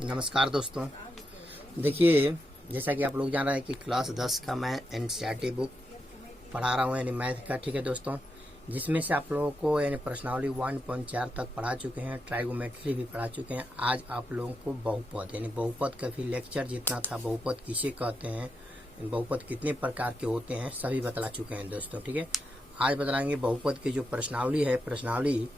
नमस्कार दोस्तों। देखिए, जैसा कि आप लोग जान रहे हैं कि क्लास 10 का मैं एनसीईआरटी बुक पढ़ा रहा हूँ, यानी मैथ का। ठीक है दोस्तों, जिसमें से आप लोगों को यानी प्रश्नावली 1.4 तक पढ़ा चुके हैं, ट्राइगोमेट्री भी पढ़ा चुके हैं। आज आप लोगों को बहुपद यानी बहुपद का भी लेक्चर जितना था, बहुपद किसे कहते हैं, बहुपद कितने प्रकार के होते हैं, सभी बतला चुके हैं दोस्तों। ठीक है, आज बतलाएंगे बहुपद की जो प्रश्नावली है, प्रश्नावली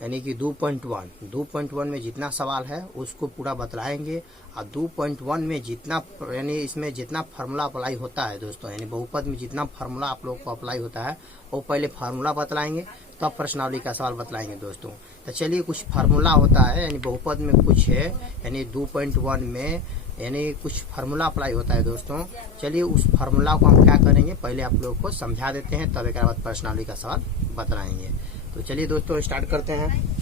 यानी कि 2.1 में जितना सवाल है उसको पूरा बतलाएंगे। और 2.1 में जितना यानी इसमें जितना फार्मूला अप्लाई होता है दोस्तों, यानी बहुपद में जितना फार्मूला आप लोगों को अप्लाई होता है वो पहले फार्मूला बतलाएंगे, तब प्रश्नावली का सवाल बतलाएंगे दोस्तों। तो चलिए, कुछ फार्मूला होता है यानी बहुपद में कुछ है, यानी 2.1 में यानी कुछ फार्मूला अप्लाई होता है दोस्तों। चलिए, उस फार्मूला को हम क्या करेंगे, पहले आप लोगों को समझा देते हैं, तब एक बाद प्रश्नावली का सवाल बतलाएंगे। तो चलिए दोस्तों, स्टार्ट करते हैं।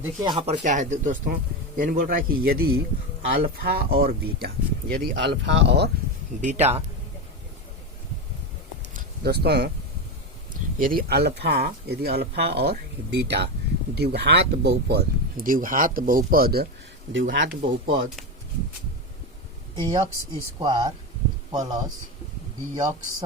देखिए यहाँ पर क्या है दोस्तों, यानी बोल रहा है कि यदि अल्फा और बीटा दोस्तों, यदि अल्फा और बीटा द्विघात बहुपद ax square plus bx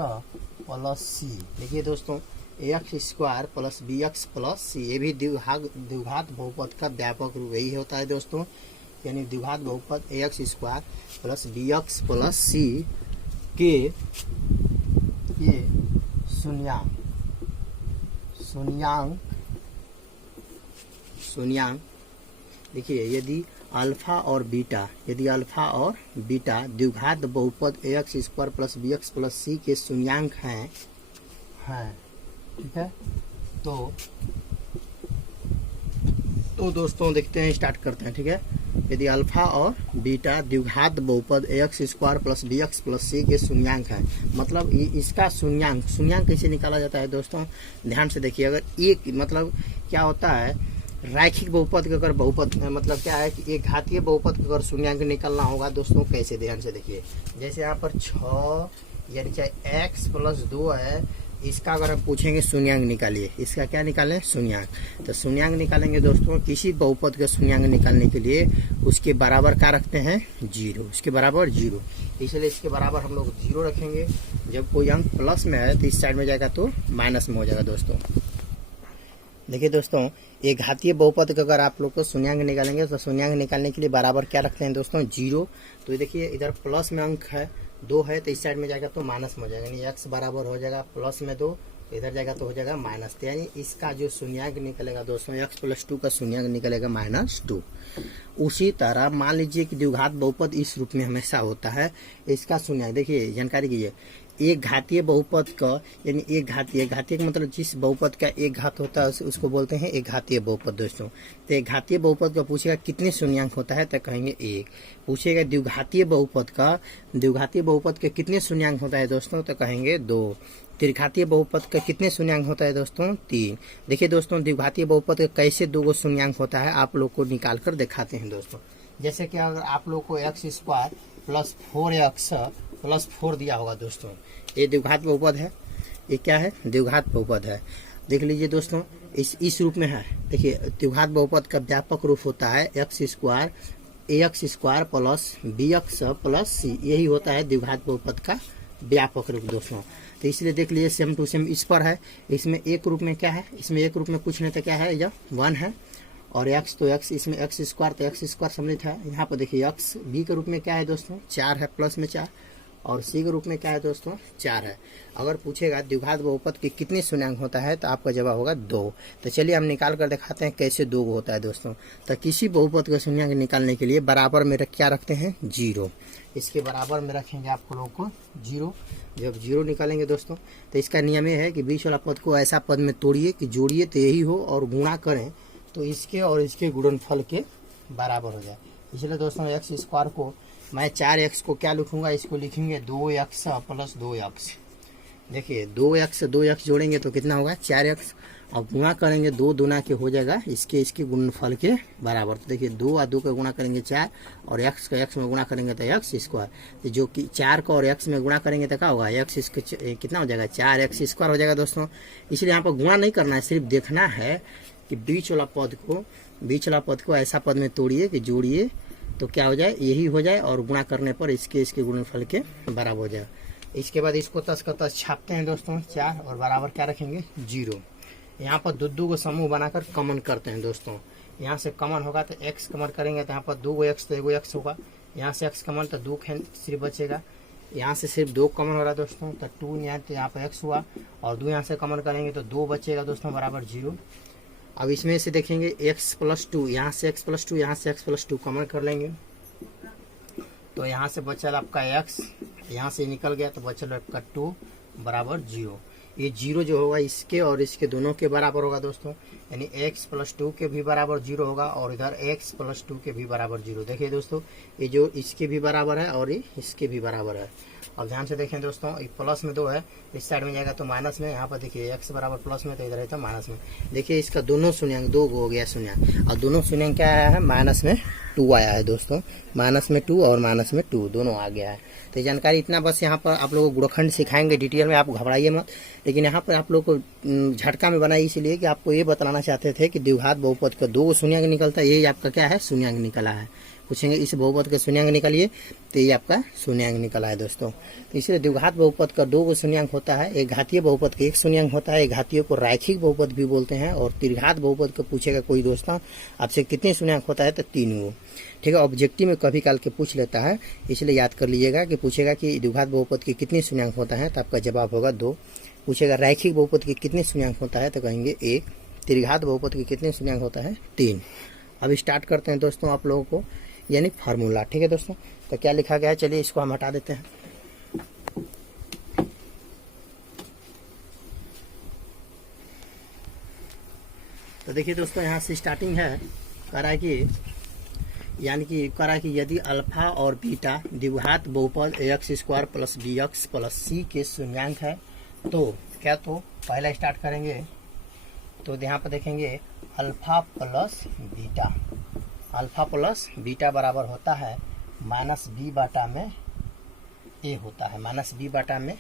plus C. देखिए दोस्तों, ax square plus bx plus C, ये भी द्विघात बहुपद का व्यापक रूप यही होता है दोस्तों। यानी द्विघात बहुपद ax square plus bx plus C के ये शून्यांक। देखिए, यदि अल्फा और बीटा द्विघात बहुपद ax square plus bx plus C के शून्यांक हैं। ठीक है, तो दोस्तों देखते हैं, स्टार्ट करते हैं। ठीक है, यदि अल्फा और बीटा द्विघात बहुपद ax square plus bx plus C के शून्यांक है, मतलब इसका शून्यांक कैसे निकाला जाता है दोस्तों, ध्यान से देखिए। अगर एक मतलब क्या होता है, रैखिक बहुपद का अगर बहुपद मतलब क्या है कि एक घातीय बहुपद का अगर शून्यांक निकालना होगा दोस्तों, कैसे, ध्यान से देखिए। जैसे यहाँ पर 6 यानी चाहे x प्लस 2 है, इसका अगर हम पूछेंगे शून्यांक निकालिए, इसका क्या निकालें, शून्यांक। तो शून्यांक निकालेंगे दोस्तों, किसी बहुपद का शून्यांक निकालने के लिए उसके बराबर क्या रखते हैं, 0, उसके बराबर 0। इसलिए इसके बराबर हम लोग 0 रखेंगे। जब कोई अंक प्लस में है तो इस साइड में जाएगा तो माइनस में हो जाएगा दोस्तों। देखिए दोस्तों, एक घातीय बहुपद का अगर आप लोग को शून्यांक निकालेंगे तो शून्यांक निकालने के लिए बराबर क्या रखते हैं दोस्तों, 0। तो देखिए, इधर प्लस में अंक है 2 है तो इस साइड में जाएगा तो माइनस में हो जाएगा, यानी x बराबर हो जाएगा प्लस में 2, इधर जाएगा तो हो जाएगा माइनस। तो यानी इसका जो शून्यांक निकलेगा दोस्तों, x प्लस 2 का शून्यांक निकलेगा -2। उसी तरह मान लीजिए कि द्विघात बहुपद इस रूप में हमेशा होता है, इसका शून्यांक देखिए, जानकारी कीजिए। एक घातीय बहुपद का यानी एक घातीय का मतलब जिस बहुपद का एक घात होता है उसको बोलते हैं एक घातीय बहुपद दोस्तों। तो एक घातीय बहुपद का पूछेगा कितने शून्यांक होता है तो कहेंगे 1। पूछेगा द्विघातीय बहुपद का कितने शून्यांक होता है दोस्तों तो कहेंगे 2। त्रिघातीय बहुपद का कितने शून्यांक होता है दोस्तों, 3। देखिए दोस्तों, द्विघातीय बहुपद का कैसे 2 शून्यांक होता है आप लोग को निकाल कर दिखाते हैं दोस्तों। जैसे कि अगर आप लोग को x square plus 4x plus 4 दिया होगा दोस्तों, ये द्विघात बहुपद है। ये क्या है, द्विघात बहुपद है। देख लीजिए दोस्तों, इस रूप में है। देखिए, द्विघात बहुपद का व्यापक रूप होता है x square plus bx plus C, यही होता है द्विघात बहुपद का व्यापक रूप दोस्तों। तो इसलिए देख लीजिए, सेम टू सेम इस पर है। इसमें एक रूप में क्या है, इसमें एक रूप में कुछ नहीं तो क्या है, यह 1 है और x तो x, इसमें x स्क्वायर तो x स्क्वायर सम्मिलित है। यहाँ पर देखिए x b के रूप में क्या है दोस्तों, 4 है, प्लस में 4, और c के रूप में क्या है दोस्तों, 4 है। अगर पूछेगा द्विघात बहुपद के कितने शून्यांक होता है तो आपका जवाब होगा 2। तो चलिए हम निकाल कर दिखाते हैं कैसे 2 होता है दोस्तों। तो किसी बहुपद का शून्यांक निकालने के लिए बराबर में क्या रखते हैं, 0। इसके बराबर में रखेंगे आप लोगों को 0। जब 0 निकालेंगे दोस्तों तो इसका नियम ये है कि बीच वाला पद को ऐसा पद में तोड़िए कि जोड़िए तो यही हो, और गुणा करें तो इसके और इसके गुणनफल के बराबर हो जाए। इसलिए दोस्तों, x स्क्वायर को मैं 4x को क्या लिखूंगा, इसको लिखेंगे 2x प्लस 2x। देखिए, 2x जोड़ेंगे तो कितना होगा, 4x, और गुणा करेंगे 2 दूना के हो जाएगा इसके गुणनफल के बराबर। तो देखिए, 2 और 2 का गुणा करेंगे 4, और x का x में गुणा करेंगे तो x स्क्वायर। तो जो कि 4 को और x में गुणा करेंगे तो क्या होगा, x इसके कितना हो जाएगा, 4x स्क्वायर हो जाएगा दोस्तों। इसलिए यहाँ पर गुणा नहीं करना है, सिर्फ देखना है कि बीच वाला पद को बीच वाला पद को ऐसा पद में तोड़िए कि जोड़िए तो क्या हो जाए, यही हो जाए, और गुणा करने पर इसके गुणनफल के बराबर हो जाए। इसके बाद इसको तस का तस छापते हैं दोस्तों 4 और बराबर क्या रखेंगे 0। यहाँ पर दो को समूह बनाकर कॉमन करते हैं दोस्तों। यहाँ से कॉमन होगा तो x कॉमन करेंगे तो यहाँ पर 2 x तो एगो x होगा, यहाँ से x कॉमन तो 2 सिर्फ बचेगा, यहाँ से सिर्फ 2 कॉमन हो रहा है दोस्तों तो 2 यहाँ तो यहाँ पर x हुआ, और 2 यहाँ से कॉमन करेंगे तो 2 बचेगा दोस्तों बराबर 0। अब इसमें से देखेंगे x+2, यहाँ से x+2, यहाँ से x+2 कॉमन कर लेंगे तो यहाँ से बचल आपका x, यहाँ से निकल गया तो बचल आपका 2 बराबर 0। ये 0 जो होगा इसके और इसके दोनों के बराबर होगा दोस्तों, यानी x+2 के भी बराबर 0 होगा और इधर x+2 के भी बराबर 0। देखिए दोस्तों ये जो इसके भी बराबर है और ये इसके भी बराबर है। अब ध्यान से देखें दोस्तों, ये प्लस में 2 है, इस साइड में जाएगा तो माइनस में, यहाँ पर देखिए x बराबर प्लस में तो इधर है तो माइनस में। देखिए इसका दोनों शून्यांक 2 हो गया शून्यांक, और दोनों शून्यांक क्या आया है माइनस में 2 आया है दोस्तों, माइनस में 2 और माइनस में 2 दोनों आ गया है। तो जानकारी इतना बस यहाँ पर आप लोगों को गुणनखंड सिखाएंगे डिटेल में, आप घबराइए मत, लेकिन यहाँ पर आप लोग को झटका में बनाई इसलिए कि आपको ये बताना चाहते थे कि द्विघात बहुपद का 2 शून्यांक निकलता है, यही आपका क्या है शून्यांक निकला है। पूछेंगे इस बहुपद का शून्यांक निकालिए तो ये आपका शून्यांक निकला है दोस्तों। तो इसलिए द्विघात बहुपद का 2 शून्यांक होता है, एक घातीय बहुपद का 1 शून्यांक होता है, एक घातीय को रैखिक बहुपद भी बोलते हैं, और त्रिघात बहुपद को पूछेगा कोई दोस्तों आपसे कितने शून्यांक होता है तो 3 ठीक है। ऑब्जेक्टिव में कभी काल के पूछ लेता है, इसलिए याद कर लीजिएगा कि पूछेगा कि द्विघात बहुपद के कितने शून्यांक होता है तो आपका जवाब होगा 2। पूछेगा रैखिक बहुपद के कितने शून्यांक होता है तो कहेंगे 1। त्रिघात बहुपद के कितने शून्यांक होता है 3। अब स्टार्ट करते हैं दोस्तों आप लोगों को यानी फार्मूला, ठीक है दोस्तों। तो क्या लिखा गया है, चलिए इसको हम हटा देते हैं। तो देखिए दोस्तों यहाँ से स्टार्टिंग है, कह रहा है कि यानी कि कह रहा है कि यदि अल्फा और बीटा द्विघात बहुपद ax² + bx + c के शून्यांक है तो क्या, तो पहला स्टार्ट करेंगे तो यहाँ पर देखेंगे अल्फा प्लस बीटा बराबर होता है -b बटा में a होता है, -b बटा में a,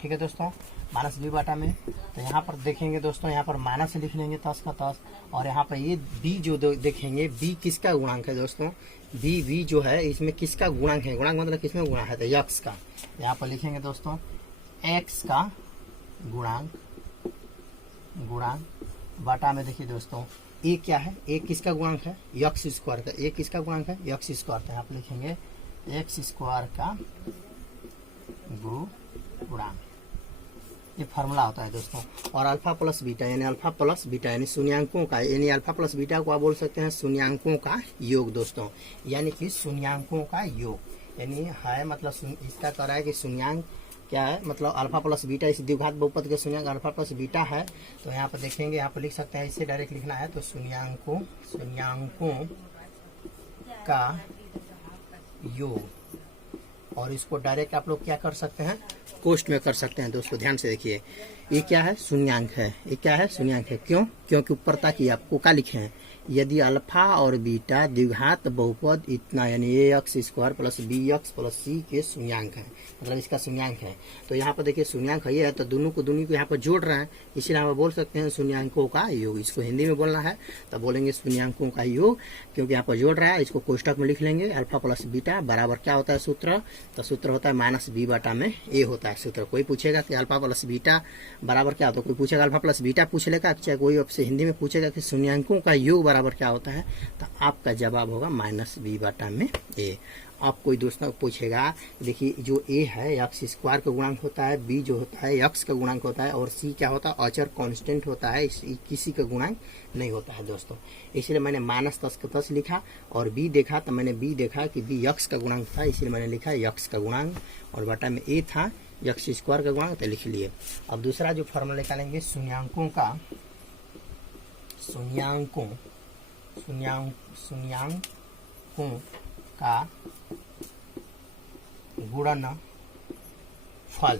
ठीक है दोस्तों, -b बटा में। तो यहाँ पर देखेंगे दोस्तों, यहाँ पर माइनस लिख लेंगे 10 का 10, और यहाँ पर ये b जो देखेंगे b किसका गुणांक है दोस्तों, b जो है इसमें किसका गुणांक है, गुणांक मतलब किसमें गुणा है तो x का। यहाँ पर लिखेंगे दोस्तों x का गुणांक बटा में, देखिए दोस्तों a क्या है, a किसका गुणांक है x² का, a किसका गुणांक है x², तो यहाँ पर लिखेंगे x² का गुणांक, ये फार्मूला होता है दोस्तों। और अल्फा प्लस बीटा यानी शून्यांकों का, यानी अल्फा प्लस बीटा को आप बोल सकते हैं शून्यांकों का योग दोस्तों, यानी कि शून्यांकों का योग, यानी है मतलब इसका कह रहा है कि शून्यांक क्या है, मतलब अल्फा प्लस बीटा, इस द्विघात बहुपद के शून्यांक अल्फा प्लस बीटा है। तो यहाँ पर देखेंगे, यहाँ पर लिख सकते हैं, इसे डायरेक्ट लिखना है तो शून्यांकों का योग, और इसको डायरेक्ट आप लोग क्या कर सकते हैं कोष्ठ में कर सकते हैं दोस्तों। ध्यान से देखिए ये क्या है शून्यांक है, ये क्या है शून्यांक है, क्यों, क्योंकि ऊपर तक ये आपको क्या लिखे हैं, यदि अल्फा और बीटा द्विघात बहुपद इतना यानी ax² + bx + c के शून्यांक है, मतलब इसका शून्यांक है। तो यहाँ पर देखिए शून्यांक है, ये है तो दोनों को यहाँ पर जोड़ रहे हैं, इसलिए हम बोल सकते हैं शून्यांकों का योग। इसको हिंदी में बोलना है तो बोलेंगे शून्यांकों का योग, क्योंकि यहाँ पर जोड़ रहा है। इसको कोष्टक में लिख लेंगे, अल्फा प्लस बीटा बराबर क्या होता है सूत्र, तो सूत्र होता है -b बटा में a होता है सूत्र। कोई पूछेगा कि अल्फा प्लस बीटा बराबर क्या होता है, कोई पूछेगा अल्फा प्लस बीटा पूछ लेगा, चाहे कोई आपसे हिंदी में पूछेगा कि शून्यांकों का योग बराबर क्या होता है, तो आपका जवाब होगा -b बटा में a। अब कोई दोस्तों पूछेगा, देखिए जो a है x² का गुणांक होता है, b जो होता है x का गुणांक होता है, और c क्या होता है अचर कांस्टेंट होता है, किसी का गुणांक नहीं होता है दोस्तों। इसलिए मैंने -10 का 10 लिखा, और b देखा तो मैंने b देखा कि b x का गुणांक था, इसलिए मैंने लिखा x का गुणांक, और बटा में a था x² का गुणांक, तो लिख लिए। अब दूसरा जो फॉर्मूला निकालेंगे शून्यांकों का गुणनफल,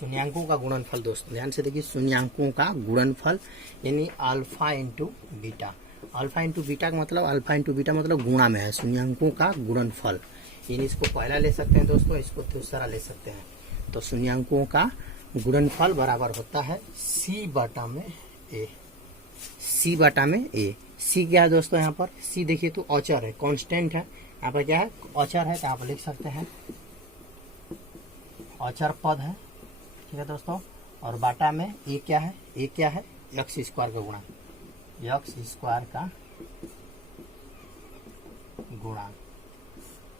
शून्यांकों का गुणनफल दोस्तों ध्यान से देखिए, शून्यांकों का गुणनफल यानी alpha into beta. Alpha into beta का मतलब, अल्फा इंटू बीटा मतलब गुणा में है, शून्यांकों का गुणनफल, यानी इसको पहला ले सकते हैं दोस्तों, इसको दूसरा ले सकते हैं। तो शून्यांकों का गुणनफल बराबर होता है c बटा में a, सी बटा में ए। सी क्या है दोस्तों, यहाँ पर सी देखिए तो औचर है, कांस्टेंट है, यहाँ पर क्या है औचर है, तो यहाँ पर लिख सकते हैं औचर पद है, ठीक है दोस्तों। और बाटा में ए क्या है, ए क्या है एक्स स्क्वायर का गुणा, एक्स स्क्वायर का गुणा,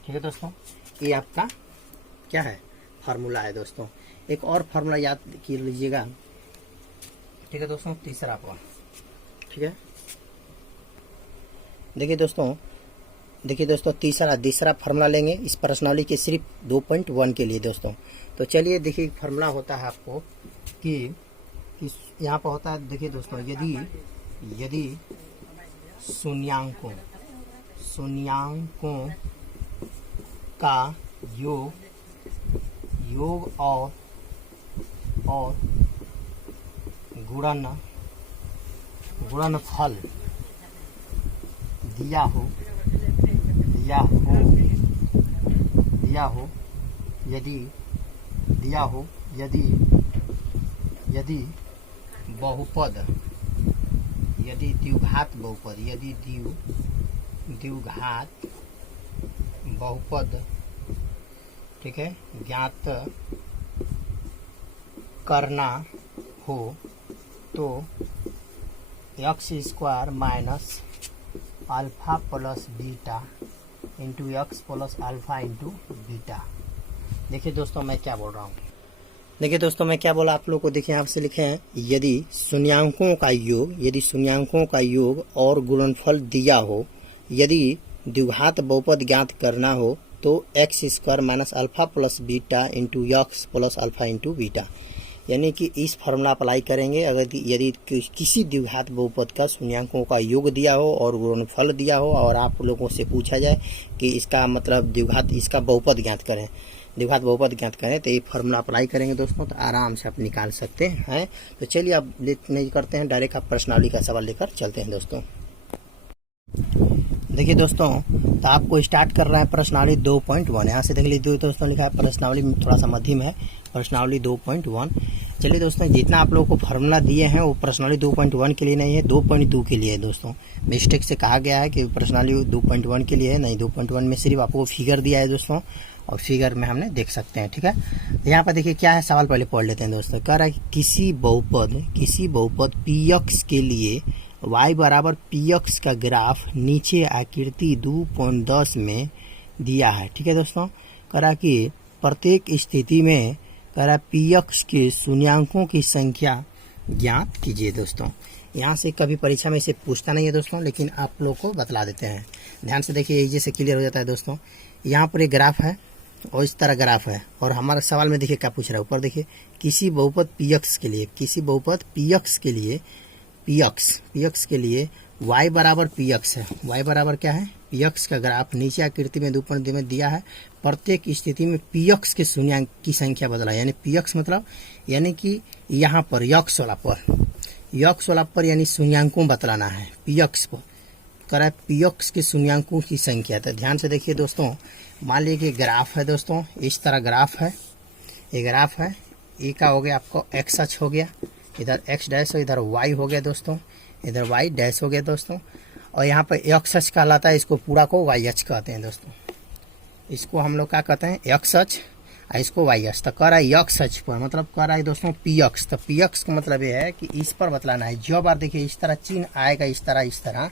ठीक है दोस्तों। ये आपका क्या है फार्मूला है दोस्तों। एक और फार्मूला याद कर लीजिएगा, ठीक है दोस्तों, तीसरा पर, ठीक है। देखिए दोस्तों तीसरा फार्मूला लेंगे इस प्रश्नावली के सिर्फ 2.1 के लिए दोस्तों। तो चलिए देखिए फार्मूला होता है आपको कि यहाँ पर होता है, देखिए दोस्तों, यदि शून्यांकों का योग और गुणनफल दिया हो, यदि बहुपद, यदि द्विघात बहुपद, यदि द्विघात बहुपद, ठीक है, ज्ञात करना हो तो x square minus alpha plus beta into x plus alpha into beta. देखिए दोस्तों मैं क्या बोल रहा हूँ, देखिए दोस्तों मैं क्या बोला आप लोग को, देखिए आपसे लिखे हैं यदि शून्यांकों का योग और गुणनफल दिया हो, यदि द्विघात बहुपद ज्ञात करना हो तो x square minus alpha plus beta into x plus alpha into beta, यानी कि इस फार्मूला अप्लाई करेंगे अगर यदि किसी द्विघात बहुपद का शून्यांकों का योग दिया हो और गुणनफल दिया हो और आप लोगों से पूछा जाए कि इसका मतलब इसका बहुपद ज्ञात करें, द्विघात बहुपद ज्ञात करें, तो ये फार्मूला अप्लाई करेंगे दोस्तों, तो आराम से आप निकाल सकते हैं। तो चलिए अब नहीं करते हैं, डायरेक्ट आप प्रश्नावली का सवाल लेकर चलते हैं दोस्तों। देखिए दोस्तों तो आपको स्टार्ट कर रहा है प्रश्नावली 2.1। यहाँ से देख लीजिए दोस्तों लिखा है प्रश्नावली थोड़ा सा मध्यम है, प्रश्नावली 2.1। चलिए दोस्तों जितना आप लोगों को फार्मूला दिए हैं वो प्रश्नावली 2.1 के लिए नहीं है, 2.2 के लिए है दोस्तों। मिस्टेक से कहा गया है कि प्रश्नावली 2.1 के लिए है, नहीं 2.1 में सिर्फ आपको फिगर दिया है दोस्तों, और फिगर में हमने देख सकते हैं, ठीक है। यहाँ पर देखिए क्या है सवाल, पहले पढ़ लेते हैं दोस्तों। कह रहा है किसी बहुपद px के लिए y बराबर px का ग्राफ नीचे आकृति 2.10 में दिया है, ठीक है दोस्तों। कह रहा कि प्रत्येक स्थिति में कह रहा px के शून्यांकों की संख्या ज्ञात कीजिए दोस्तों। यहाँ से कभी परीक्षा में इसे पूछता नहीं है दोस्तों, लेकिन आप लोग को बतला देते हैं, ध्यान से देखिए इजी से क्लियर हो जाता है दोस्तों। यहाँ पर एक ग्राफ है और इस तरह ग्राफ है, और हमारा सवाल में देखिए क्या पूछ रहा है, ऊपर देखिए किसी बहुपद px के लिए, px के लिए y बराबर px है, y बराबर क्या है px का ग्राफ नीचे आकृति में 2.2 में दिया है। प्रत्येक स्थिति में px के शून्यांक की संख्या बदला, यानी px मतलब यानी कि यहाँ पर यक्स वाला पर यानी शून्यांकों बतलाना है px पर, करा px के शून्यांकों की संख्या। तो ध्यान से देखिए दोस्तों, मान लीजिए कि ग्राफ है दोस्तों, इस तरह ग्राफ है, ये ग्राफ है, ए का हो गया आपको एक्स अक्ष हो गया, इधर एक्स डैश हो, इधर वाई हो गया दोस्तों, इधर वाई डैश हो गया दोस्तों, और यहाँ पर एक्स अक्ष कहलाता है, इसको पूरा को वाई अक्ष कहते हैं दोस्तों, इसको हम लोग क्या कहते हैं एक्स अक्ष, इसको वाई अक्ष। तो कह रहा है एक्स अक्ष पर, मतलब कह रहा है दोस्तों px, तो px का मतलब ये है कि इस पर बतलाना है। जब बार देखिए इस तरह चिन्ह आएगा, इस तरह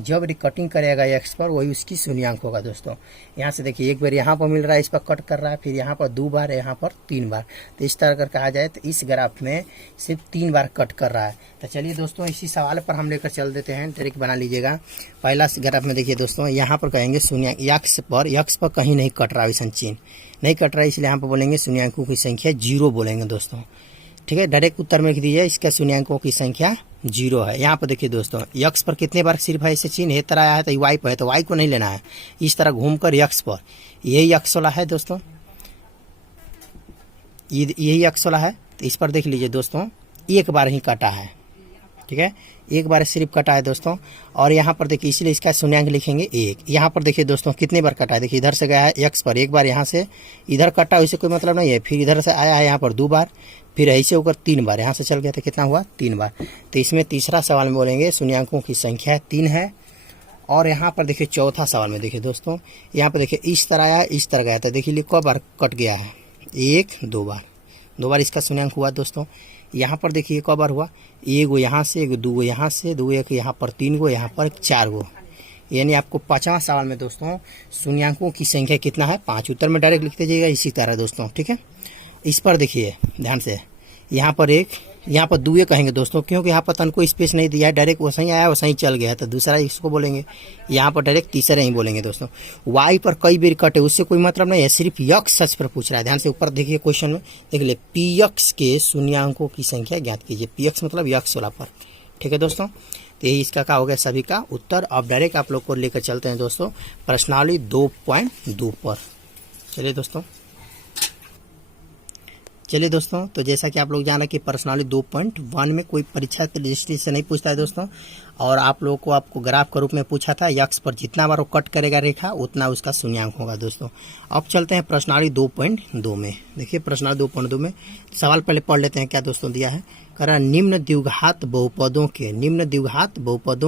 जब कटिंग करेगा एक्स पर वही उसकी शून्यांक होगा दोस्तों। यहाँ से देखिए एक बार यहाँ पर मिल रहा है, इस पर कट कर रहा है, फिर यहाँ पर 2 बार, यहाँ पर 3 बार, तो इस तरह कर कहा जाए तो इस ग्राफ में सिर्फ 3 बार कट कर रहा है। तो चलिए दोस्तों इसी सवाल पर हम लेकर चल देते हैं, डायरेक्ट बना लीजिएगा। पहला ग्राफ में देखिए दोस्तों, यहाँ पर कहेंगे शून्यांक यक्स पर कहीं नहीं कट रहा है, वैसा चिन्ह नहीं कट रहा है, इसलिए यहाँ पर बोलेंगे शून्यांकों की संख्या 0 बोलेंगे दोस्तों, ठीक है। डायरेक्ट उत्तर में लिख दीजिए इसका शून्यांकों की संख्या 0 है। यहाँ पर देखिए दोस्तों यक्स पर कितने बार सिर्फ है ऐसे चिन्ह, तरह आया है तो वाई पर है, तो वाई को नहीं लेना है, इस तरह घूमकर यक्स पर, यही यक्स वाला है दोस्तों, यही यक्स वाला है, तो इस पर देख लीजिए दोस्तों एक बार ही कटा है, ठीक है, एक बार सिर्फ कटा है दोस्तों। और यहाँ पर देखिए इसलिए इसका शून्यांक लिखेंगे 1। यहाँ पर देखिए दोस्तों कितने बार कटा है, देखिए इधर से गया है x पर एक बार, यहाँ से इधर कटा, इससे कोई मतलब नहीं है। फिर इधर से आया है यहाँ पर 2 बार, फिर ऐसे होकर 3 बार यहाँ से चल गया, तो कितना हुआ 3 बार। तो इसमें तीसरा सवाल में बोलेंगे शून्यांकों की संख्या 3 है। और यहाँ पर देखिए चौथा सवाल में देखिए दोस्तों, यहाँ पर देखिए इस तरह आया इस तरह गया था, देखिए कई बार कट गया है, 1 2 बार, 2 बार इसका शून्यांक हुआ दोस्तों। यहाँ पर देखिए कई बार हुआ, 1 गो यहाँ से, 1 2 गो यहाँ से, 2 1 यहाँ पर 3 गो, यहाँ पर 4 गो। यानी आपको 5वां सवाल में दोस्तों शून्यांकों की संख्या कितना है 5। उत्तर में डायरेक्ट लिखते जाइएगा इसी तरह दोस्तों, ठीक है। इस पर देखिए ध्यान से, यहाँ पर 1, यहाँ पर 2 कहेंगे दोस्तों, क्योंकि यहाँ पर तन को स्पेस नहीं दिया है, डायरेक्ट वैसा ही आया वैसा ही चल गया, तो दूसरा इसको बोलेंगे। यहाँ पर डायरेक्ट तीसरा ही बोलेंगे दोस्तों। y पर कई बार कटे उससे कोई मतलब नहीं है, सिर्फ यक्ष सच पर पूछ रहा है। ध्यान से ऊपर देखिए क्वेश्चन में देख ले, px के शून्यांकों की संख्या ज्ञात कीजिए। px मतलब यक्ष वाला पर, ठीक है दोस्तों। तो यही इसका क्या हो गया सभी का उत्तर। अब डायरेक्ट आप लोग को लेकर चलते हैं दोस्तों प्रश्नावली 2.2 पर। चलिए दोस्तों, तो जैसा कि आप लोग जाना कि प्रश्नावली 2.1 में कोई परीक्षा के दृष्टि से नहीं पूछता है दोस्तों, और आप लोगों को आपको ग्राफ के रूप में पूछा था, यक्ष पर जितना बार वो कट करेगा रेखा उतना उसका शून्यांक होगा दोस्तों। अब चलते हैं प्रश्नावली 2.2 में। देखिए प्रश्नावली 2.2 में सवाल पहले पढ़ लेते हैं, क्या दोस्तों दिया है। कह रहा निम्न द्विघात बहुपदों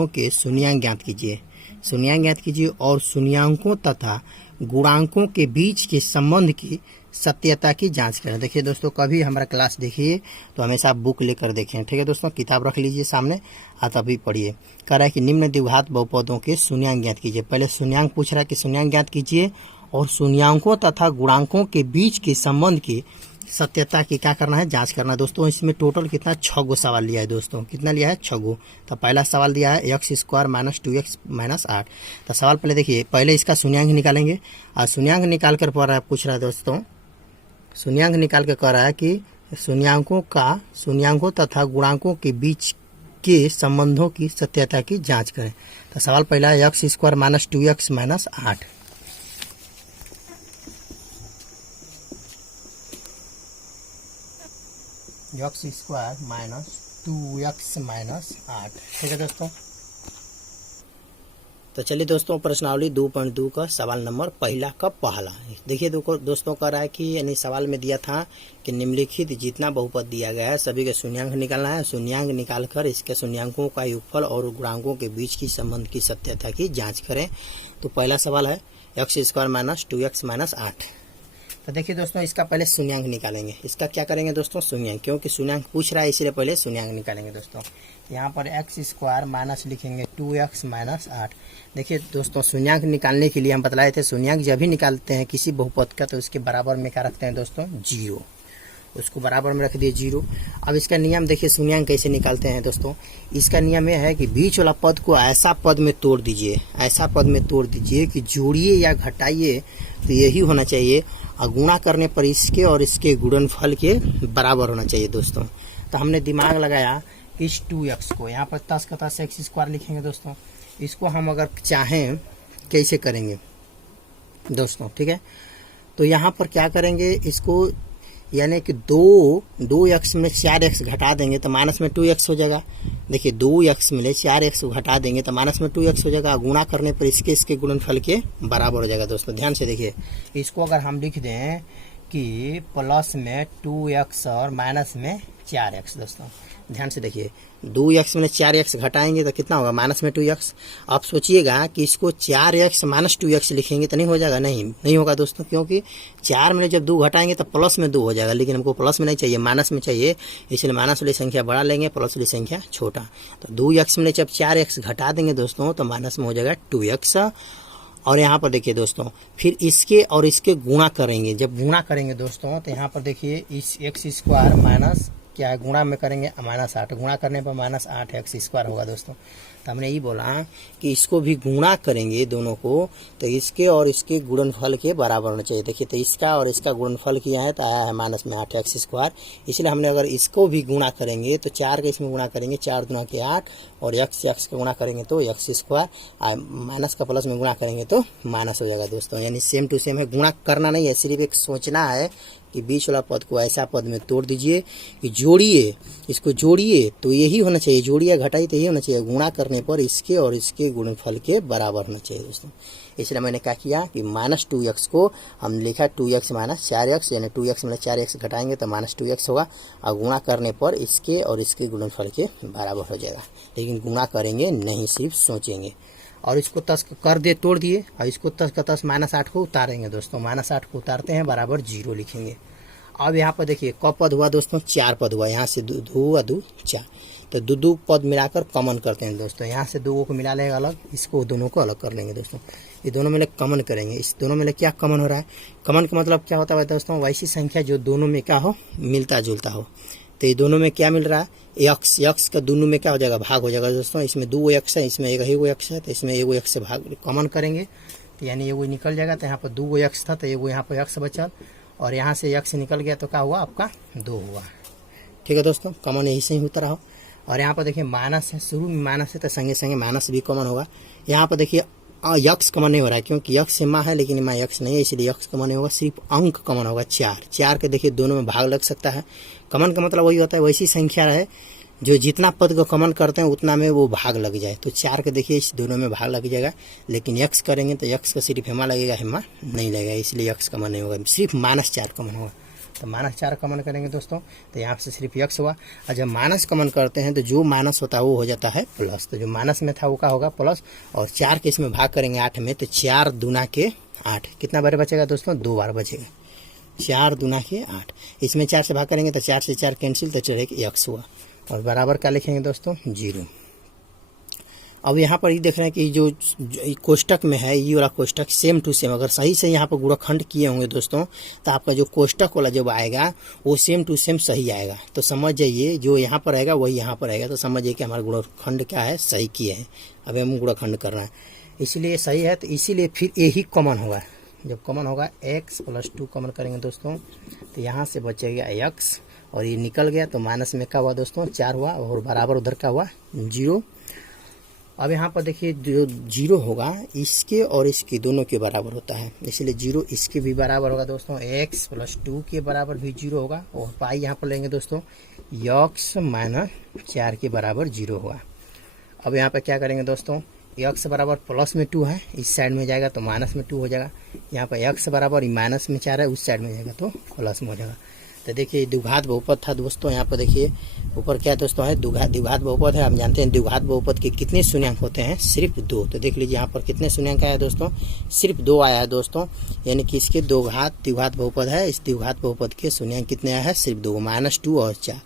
के शून्यांक ज्ञात कीजिए। शून्यांक ज्ञात कीजिए और शून्यांकों तथा गुणांकों के बीच के संबंध की सत्यता की जांच करें। देखिए दोस्तों, कभी हमारा क्लास देखिए तो हमेशा बुक लेकर देखें, ठीक है दोस्तों। किताब रख लीजिए सामने, तभी पढ़िए। कह रहा है कि निम्न द्विघात बहुपदों के शून्यांक ज्ञात कीजिए। पहले शून्यांक पूछ रहा है कि शून्यांक ज्ञात कीजिए और शून्यांकों तथा गुणांकों के बीच के संबंध की सत्यता की क्या करना है, जांच करना है दोस्तों। इसमें टोटल कितना 6 गो सवाल लिया है दोस्तों। कितना लिया है 6 गो। तो पहला सवाल दिया है x² - 2x - 8। तो सवाल पहले देखिए, पहले इसका शून्यांक निकालेंगे और शून्यांक निकाल कर पूछ रहा है दोस्तों, शून्यांक निकाल के कह रहा है कि शून्यांकों तथा गुणांकों के बीच के संबंधों की सत्यता की जांच करें। तो सवाल पहला है x² - 2x - 8। x² - 2x - 8, ठीक है दोस्तों। तो चलिए दोस्तों प्रश्नावली 2.2 का सवाल नंबर पहला का पहला। देखिए दोस्तों कह रहा है कि यानी सवाल में दिया था कि निम्नलिखित जितना बहुपद दिया गया है सभी के शून्यांक निकालना है। शून्यांक निकालकर इसके शून्यांकों का योगफल और गुणांकों के बीच की संबंध की सत्यता की जांच करें। तो पहला सवाल है x² - 2x - 8। तो देखिए दोस्तों, इसका पहले शून्यांक निकालेंगे। इसका क्या करेंगे दोस्तों, शून्यांक, क्योंकि शून्यांक पूछ रहा है इसलिए पहले शून्यांक निकालेंगे दोस्तों। यहाँ पर x² माइनस लिखेंगे 2x - 8। देखिए दोस्तों, शून्यांक निकालने के लिए हम बतलाए थे, शून्यांक जब भी निकालते हैं किसी बहुपद का तो उसके बराबर में क्या रखते हैं दोस्तों, 0। उसको बराबर में रख दिए 0। अब इसका नियम देखिए शून्यांक कैसे निकालते हैं दोस्तों। इसका नियम यह है कि बीच वाला पद को ऐसा पद में तोड़ दीजिए, ऐसा पद में तोड़ दीजिए कि जोड़िए या घटाइए तो यही होना चाहिए, और गुणा करने पर इसके और इसके गुणनफल के बराबर होना चाहिए दोस्तों। तो हमने दिमाग लगाया इस 2x को, यहाँ पर 10 का 10 x² लिखेंगे दोस्तों। इसको हम अगर चाहें कैसे करेंगे दोस्तों, ठीक है। तो यहाँ पर क्या करेंगे, इसको यानी कि 2x में 4x घटा देंगे तो माइनस में 2x हो जाएगा। देखिए 2x में 4x घटा देंगे तो माइनस में 2x हो जाएगा। गुणा करने पर इसके गुणनफल के बराबर हो जाएगा दोस्तों। ध्यान से देखिए, इसको अगर हम लिख दें कि प्लस में 2x और माइनस में 4x दोस्तों, ध्यान से देखिए 2x में 4x घटाएंगे तो कितना होगा, माइनस में 2x। आप सोचिएगा कि इसको 4x - 2x लिखेंगे तो नहीं हो जाएगा, नहीं होगा दोस्तों, क्योंकि 4 में जब 2 घटाएंगे तो प्लस में 2 हो जाएगा, लेकिन हमको प्लस में नहीं चाहिए, माइनस में चाहिए। इसलिए माइनस वाली संख्या बड़ा लेंगे, प्लस वाली संख्या छोटा। तो 2x में जब 4x घटा देंगे दोस्तों तो माइनस में हो जाएगा 2x। और यहाँ पर देखिए दोस्तों, फिर इसके और इसके गुणा करेंगे। जब गुणा करेंगे दोस्तों तो यहाँ पर देखिए इस x² माइनस क्या है, गुणा में करेंगे -8, गुणा करने पर -8 x² होगा दोस्तों। तो हमने यही बोला कि इसको भी गुणा करेंगे दोनों को, तो इसके और इसके गुणनफल के बराबर होना चाहिए। देखिए, तो इसका और इसका गुणनफल किया है तो आया है माइनस में 8x²। इसलिए हमने अगर इसको भी गुणा करेंगे तो 4 के इसमें गुणा करेंगे, 4 दूना के 8, और x का गुणा करेंगे तो x², माइनस का प्लस में गुणा करेंगे तो माइनस हो जाएगा दोस्तों। यानी सेम टू सेम है, गुणा करना नहीं है, सिर्फ एक सोचना है कि बीच वाला पद को ऐसा पद में तोड़ दीजिए कि जोड़िए, इसको जोड़िए तो यही होना चाहिए, जोड़िए घटाइए तो यही होना चाहिए, गुणा करने पर इसके और इसके गुणनफल के बराबर होना चाहिए दोस्तों। इसलिए मैंने क्या किया कि -2x को हम लिखा 2x - 4x, यानी 2x में 4x घटाएंगे तो -2x होगा, और गुणा करने पर इसके और इसके गुणनफल के बराबर हो जाएगा। लेकिन गुणा करेंगे नहीं, सिर्फ सोचेंगे। और इसको तस कर दे तोड़ दिए, और इसको तस का तस -8 को उतारेंगे दोस्तों, -8 को उतारते हैं बराबर 0 लिखेंगे। अब यहाँ पर देखिए क पद हुआ दोस्तों, 4 पद हुआ, यहाँ से 2 हुआ 2 4, तो 2 पद मिलाकर कॉमन करते हैं दोस्तों। यहाँ से 2 को मिला लेंगे अलग, इसको दोनों को अलग कर लेंगे दोस्तों। ये दोनों में कॉमन करेंगे, इस दोनों में क्या कॉमन हो रहा है, कॉमन का मतलब क्या होता है दोस्तों, वैसी संख्या जो दोनों में क्या हो, मिलता जुलता हो। तो ये दोनों में क्या मिल रहा है, x का दोनों में क्या हो जाएगा, भाग हो जाएगा दोस्तों। इसमें 2 x है, इसमें एक ही x है, तो इसमें 1 x से भाग कॉमन करेंगे तो यानी एगो निकल जाएगा। तो यहाँ पर 2 x था तो एगो यहाँ पर x बचल, और यहाँ से x निकल गया तो क्या हुआ आपका 2 हुआ। ठीक है दोस्तों, कॉमन यही से ही होता रहा। और यहाँ पर देखिए माइनस है, शुरू में माइनस है तो संगे संगे माइनस भी कॉमन होगा। यहाँ पर देखिए यक्स कॉमन नहीं हो रहा है, क्योंकि यक्स माँ है लेकिन माँ यक्स नहीं है, इसलिए यक्स कॉमन नहीं होगा, सिर्फ अंक कॉमन होगा 4 के। देखिए दोनों में भाग लग सकता है, कॉमन का मतलब वही होता है वैसी संख्या है जो जितना पद को कॉमन करते हैं उतना में वो भाग लग जाए। तो 4 के देखिए इस दोनों में भाग लग जाएगा, लेकिन यक्स करेंगे तो यक्स का सिर्फ हेमा लगेगा, हेमा नहीं लगेगा, इसलिए यक्स कॉमन नहीं होगा, सिर्फ -4 कॉमन होगा। तो -4 कॉमन करेंगे दोस्तों, तो यहाँ से सिर्फ यक्स हुआ। और जब माइनस कॉमन करते हैं तो जो माइनस होता है वो हो जाता है प्लस, तो जो माइनस में था वो क्या होगा प्लस। और 4 के इसमें भाग करेंगे 8 में, तो 4 दूना के 8, कितना बार बचेगा दोस्तों, 2 बार बचेगा, 4 दूना के 8। इसमें 4 से भाग करेंगे तो 4 से 4 कैंसिल, तो चलेगा यक्स हुआ, और बराबर क्या लिखेंगे दोस्तों 0। अब यहाँ पर ये देख रहे हैं कि जो कोष्टक में है ये वाला कोष्टक सेम टू सेम, अगर सही से यहाँ पर गुणनखंड किए होंगे दोस्तों तो आपका जो कोष्टक वाला जब आएगा वो सेम टू सेम सही आएगा। तो समझ जाइए जो यहाँ पर आएगा वही यहाँ पर आएगा, तो समझ जाइए कि हमारा गुणनखंड क्या है, सही किए हैं। अब हम गुणनखंड कर रहे हैं इसलिए सही है, तो इसीलिए फिर यही कॉमन होगा। जब कॉमन होगा x + 2 कॉमन करेंगे दोस्तों, तो यहाँ से बचेगा x, और ये निकल गया तो माइनस में क्या हुआ दोस्तों 4 हुआ, और बराबर उधर का हुआ 0। अब यहाँ पर देखिए जो 0 होगा इसके और इसके दोनों के बराबर होता है, इसलिए 0 इसके भी बराबर होगा दोस्तों, x + 2 के बराबर भी 0 होगा। और पाई यहाँ पर लेंगे दोस्तों, x - 4 के बराबर 0 होगा। अब यहाँ पर क्या करेंगे दोस्तों, x बराबर प्लस में 2 है, इस साइड में जाएगा तो माइनस में 2 हो जाएगा। यहाँ पर x बराबर माइनस में 4 है, उस साइड में जाएगा तो प्लस में हो जाएगा। तो देखिए द्विघात बहुपद था दोस्तों, यहाँ पर देखिए ऊपर क्या दोस्तों है द्विघात बहुपद है। हम जानते हैं द्विघात बहुपद के कितने शून्यांक होते हैं, सिर्फ 2। तो देख लीजिए यहाँ पर कितने शून्यांक आया दोस्तों, सिर्फ 2 आया है दोस्तों, यानी कि इसके द्विघात बहुपद है, इस द्विघात बहुपद के शून्यांक कितने आया है, सिर्फ 2, -2 और 4।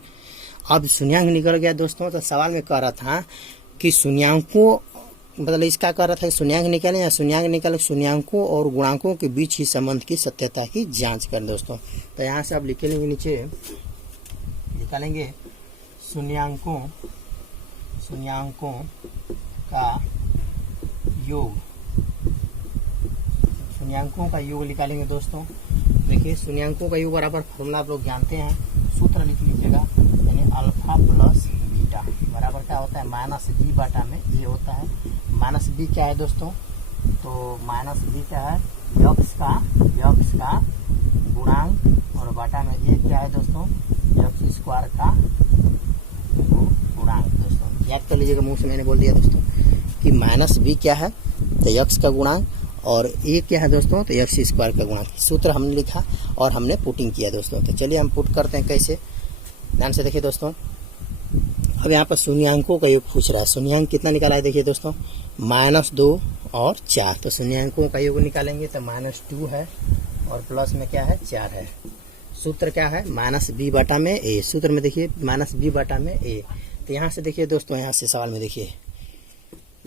अब शून्यांक निकल गया दोस्तों, तो सवाल में कह रहा था कि शून्यांकों मतलब इसका कह रहा था कि शून्यांक निकालें या शून्यांक निकालें, शून्यांकों और गुणांकों के बीच ही संबंध की सत्यता की जांच करें दोस्तों। तो यहाँ से आप लिख लेंगे, नीचे निकालेंगे शून्यांकों का योग, शून्यांकों का योग निकालेंगे दोस्तों। देखिए शून्यांकों का योग बराबर फॉर्मूला आप लोग जानते हैं, सूत्र लिख लीजिएगा, यानी अल्फा प्लस बीटा बराबर क्या होता है, -b बटा में ये होता है। -b क्या है दोस्तों, तो -b क्या है, यक्स का गुणांक, और बटा में ये क्या है दोस्तों, x² का गुणांक। दोस्तों याद कर लीजिएगा, मुंह से मैंने बोल दिया दोस्तों कि -b क्या है, तो x का गुणांक, और a क्या है दोस्तों, तो x² का गुणांक। सूत्र हमने लिखा और हमने पुटिंग किया दोस्तों। तो चलिए हम पुट करते हैं कैसे, ध्यान से देखिए दोस्तों। अब यहाँ पर शून्यांकों का योग पूछ रहा है, शून्यांक कितना निकाला है देखिए दोस्तों, -2 और 4। तो शून्यांकों का योग निकालेंगे तो -2 है और प्लस में क्या है 4 है। सूत्र क्या है, -b बटा में a, सूत्र में देखिए -b बटा में a। तो यहाँ से देखिए दोस्तों, यहाँ से सवाल में देखिए,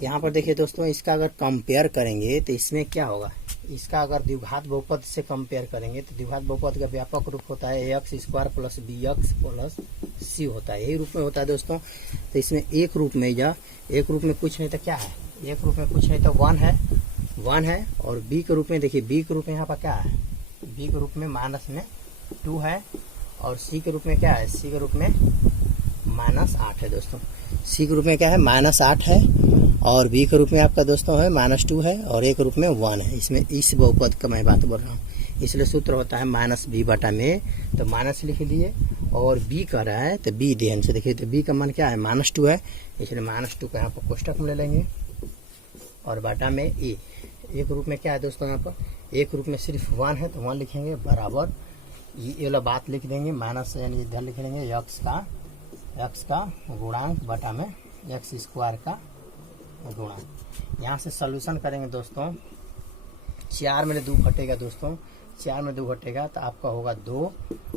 यहाँ पर देखिए दोस्तों इसका अगर कंपेयर करेंगे तो इसमें क्या होगा, इसका अगर द्विघात बहुपद से कंपेयर करेंगे तो द्विघात बहुपद का व्यापक रूप होता है X square plus B X plus C होता है, यही रूप में होता है दोस्तों। तो इसमें एक रूप में या एक रूप में कुछ नहीं तो क्या है, एक रूप में कुछ नहीं तो वन है और बी के रूप में देखिए, बी के रूप में यहाँ पर क्या है, बी के रूप में माइनस में 2 है और सी के रूप में क्या है, सी के रूप में -8 है दोस्तों। सी के रूप में क्या है, -8 है और बी के रूप में आपका दोस्तों है -2 है और ए के रूप में 1 है। इसमें इस बहुपद का मैं बात बोल रहा हूँ, इसलिए सूत्र होता है -b/में, तो माइनस लिख दिए और बी कर रहा है तो बी ध्यान से देखिए, तो बी का मान क्या है -2 है, इसलिए -2 का यहाँ पर कोष्टक में ले लेंगे और बाटा में ए। एक रूप में क्या है दोस्तों, यहाँ पर एक रूप में सिर्फ 1 है तो 1 लिखेंगे बराबर ये वाला बात लिख देंगे, माइनस यानी इधर लिख लेंगे एक्स का गुणांक बटा में एक्स स्क्वायर का गुणांक। यहाँ से सॉल्यूशन करेंगे दोस्तों, 4 में 2 घटेगा दोस्तों, 4 में 2 घटेगा तो आपका होगा 2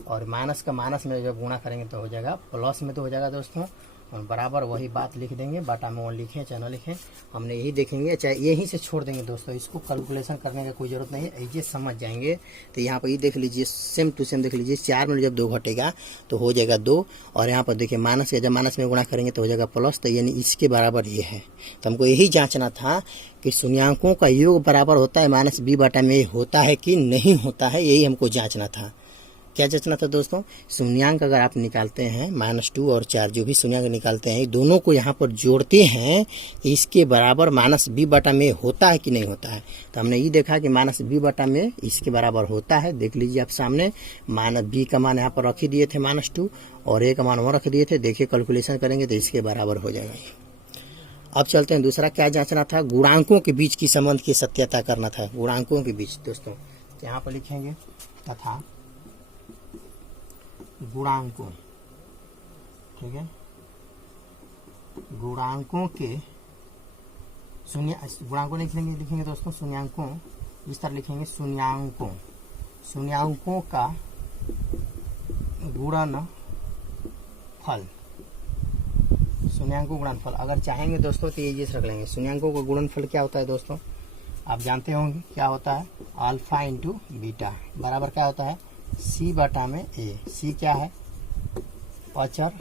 और माइनस का माइनस में जब गुणा करेंगे तो हो जाएगा प्लस में तो हो जाएगा दोस्तों, और बराबर वही बात लिख देंगे, बाटा में 1 लिखें चाहे ना लिखें, हमने यही देखेंगे चाहे यहीं से छोड़ देंगे दोस्तों, इसको कैलकुलेशन करने का कोई जरूरत नहीं है, ऐसे समझ जाएंगे। तो यहाँ पर ये देख लीजिए, सेम टू सेम देख लीजिए, 4 में जब 2 घटेगा तो हो जाएगा 2 और यहाँ पर देखिए माइनस का जब माइनस में गुणा करेंगे तो हो जाएगा प्लस, तो यानी इसके बराबर ये है। तो हमको यही जांचना था कि शून्यांकों का योग बराबर होता है -b/में, होता है कि नहीं होता है, यही हमको जांचना था। क्या जांचना था दोस्तों, शून्यांक अगर आप निकालते हैं -2 और 4 जो भी शून्यांक निकालते हैं दोनों को यहाँ पर जोड़ते हैं, इसके बराबर -b/में होता है कि नहीं होता है। तो हमने ये देखा कि -b/में इसके बराबर होता है, देख लीजिए आप सामने, b का मान यहाँ पर रख ही दिए थे -2 और a का मान वहाँ रख दिए थे, देखिए कैलकुलेशन करेंगे तो इसके बराबर हो जाएगा। अब चलते हैं दूसरा, क्या जांचना था, गुणांकों के बीच की संबंध की सत्यता करना था, गुणांकों के बीच दोस्तों। यहाँ पर लिखेंगे तथा गुणांकों, ठीक है, गुणांकों के गुणांकों लिखेंगे दोस्तों, शून्यांकों इस तरह लिखेंगे, शून्यांकों का गुणनफल, शून्यांकों गुणनफल अगर चाहेंगे दोस्तों तो ये जैसे रख लेंगे। शून्यांकों का गुणनफल क्या होता है दोस्तों, आप जानते होंगे क्या होता है, अल्फा इंटू बीटा बराबर क्या होता है, c/में a। c क्या है, अचर,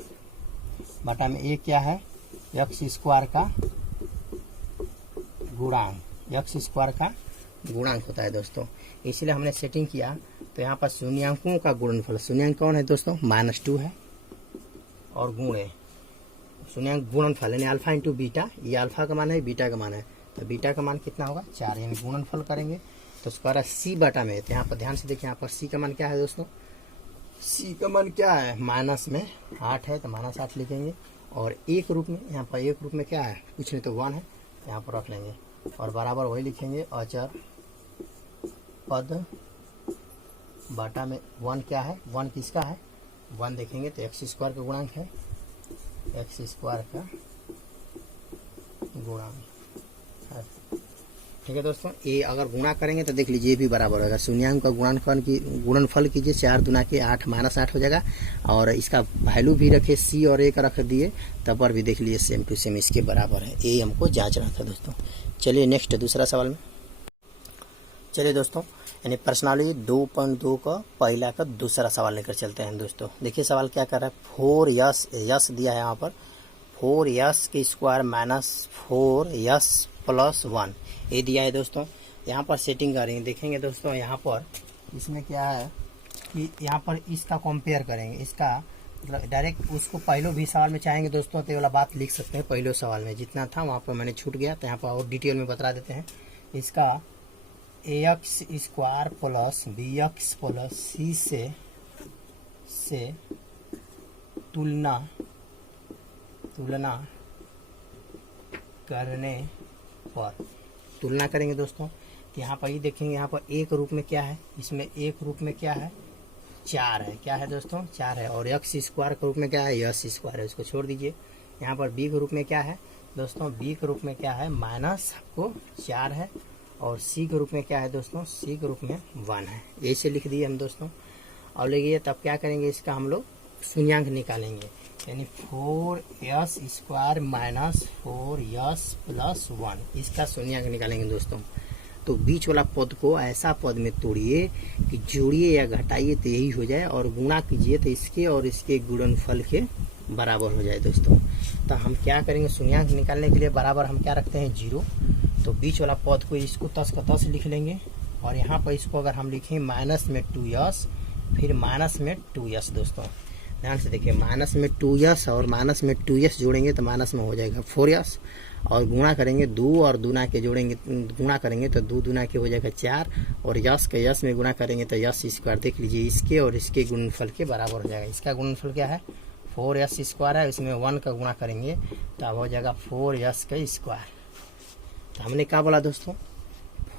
बटा में a क्या है, एक्स स्क्वायर का गुणांक, एक्स स्क्वायर का गुणांक होता है दोस्तों। इसलिए हमने सेटिंग किया तो यहाँ पर शून्यांकों का गुणनफल, शून्यांक कौन है दोस्तों, -2 है और गुणे शून्यांक गुणनफल यानी अल्फा इंटू बीटा, ये अल्फा का मान है, बीटा का मान है, तो बीटा का मान कितना होगा 4, यानी गुणनफल करेंगे तो उसका c/में। तो यहाँ पर ध्यान से देखिए, यहाँ पर c का मान क्या है दोस्तों, c का मान क्या है, -8 है तो -8 लिखेंगे और एक रूप में, यहाँ पर एक रूप में क्या है, कुछ नहीं तो 1 है, यहाँ पर रख लेंगे और बराबर वही लिखेंगे, अचर पद बाटा में 1 क्या है, 1 किसका है, 1 देखेंगे तो एक्स स्क्वायर का गुणांक है, एक्स स्क्वायर का गुणांक है, ठीक है दोस्तों। ये अगर गुणा करेंगे तो देख लीजिए ये भी बराबर होगा, शून्यांक का गुणनफल कीजिए, 4 दूना के 8 -8 हो जाएगा और इसका वैल्यू भी रखे c और a का रख दिए, तब पर भी देख लीजिए सेम टू सेम इसके बराबर है, ये हमको जांचना था दोस्तों। चलिए नेक्स्ट दूसरा सवाल में, चलिए दोस्तों, यानी प्रश्नावली 2.2 का पहला का दूसरा सवाल लेकर चलते हैं दोस्तों। देखिए सवाल क्या कर रहा है, 4s दिया है यहाँ पर, 4s² -4s + 1 ये दिया है दोस्तों। यहाँ पर सेटिंग करेंगे, देखेंगे दोस्तों यहाँ पर इसमें क्या है कि यहाँ पर इसका कंपेयर करेंगे, इसका मतलब डायरेक्ट उसको पहले भी सवाल में चाहेंगे दोस्तों तो ये वाला बात लिख सकते हैं, पहले सवाल में जितना था वहाँ पर मैंने छूट गया, तो यहाँ पर और डिटेल में बता देते हैं। इसका ax² + bx + c से तुलना करने पर, तुलना करेंगे दोस्तों तो यहाँ पर ये देखेंगे, यहाँ पर एक रूप में क्या है, इसमें एक रूप में क्या है, 4 है, क्या है दोस्तों 4 है, और एक्स स्क्वायर के रूप में क्या है, यस स्क्वायर है, इसको छोड़ दीजिए। यहाँ पर बी के रूप में क्या है दोस्तों, बी के रूप में क्या है, -4 है और सी के रूप में क्या है दोस्तों, सी के रूप में 1 है, ऐसे लिख दिए हम दोस्तों। और लेकिन तब क्या करेंगे, इसका हम लोग शून्यांक निकालेंगे, यानी 4s² -4s + 1 इसका शून्यांक निकालेंगे दोस्तों। तो बीच वाला पद को ऐसा पद में तोड़िए कि जोड़िए या घटाइए तो यही हो जाए, और गुणा कीजिए तो इसके और इसके गुणनफल के बराबर हो जाए दोस्तों। तो हम क्या करेंगे, शून्यांक निकालने के लिए बराबर हम क्या रखते हैं 0। तो बीच वाला पद को इसको तस का तस लिख लेंगे, और यहाँ पर इसको अगर हम लिखें माइनस में 2s फिर माइनस में 2s दोस्तों ध्यान से देखिए, माइनस में 2s और माइनस में 2s जोड़ेंगे तो माइनस में हो जाएगा 4s, और गुणा करेंगे 2 और दूना के जोड़ेंगे, गुणा करेंगे तो 2 दूना के हो जाएगा 4, और यस के यस में गुणा करेंगे तो यस स्क्वायर। देख लीजिए इसके और इसके गुणनफल के बराबर हो जाएगा। इसका गुणनफल क्या है 4s स्क्वायर है, इसमें 1 का गुणा करेंगे तो अब हो जाएगा 4s का स्क्वायर। तो हमने क्या बोला दोस्तों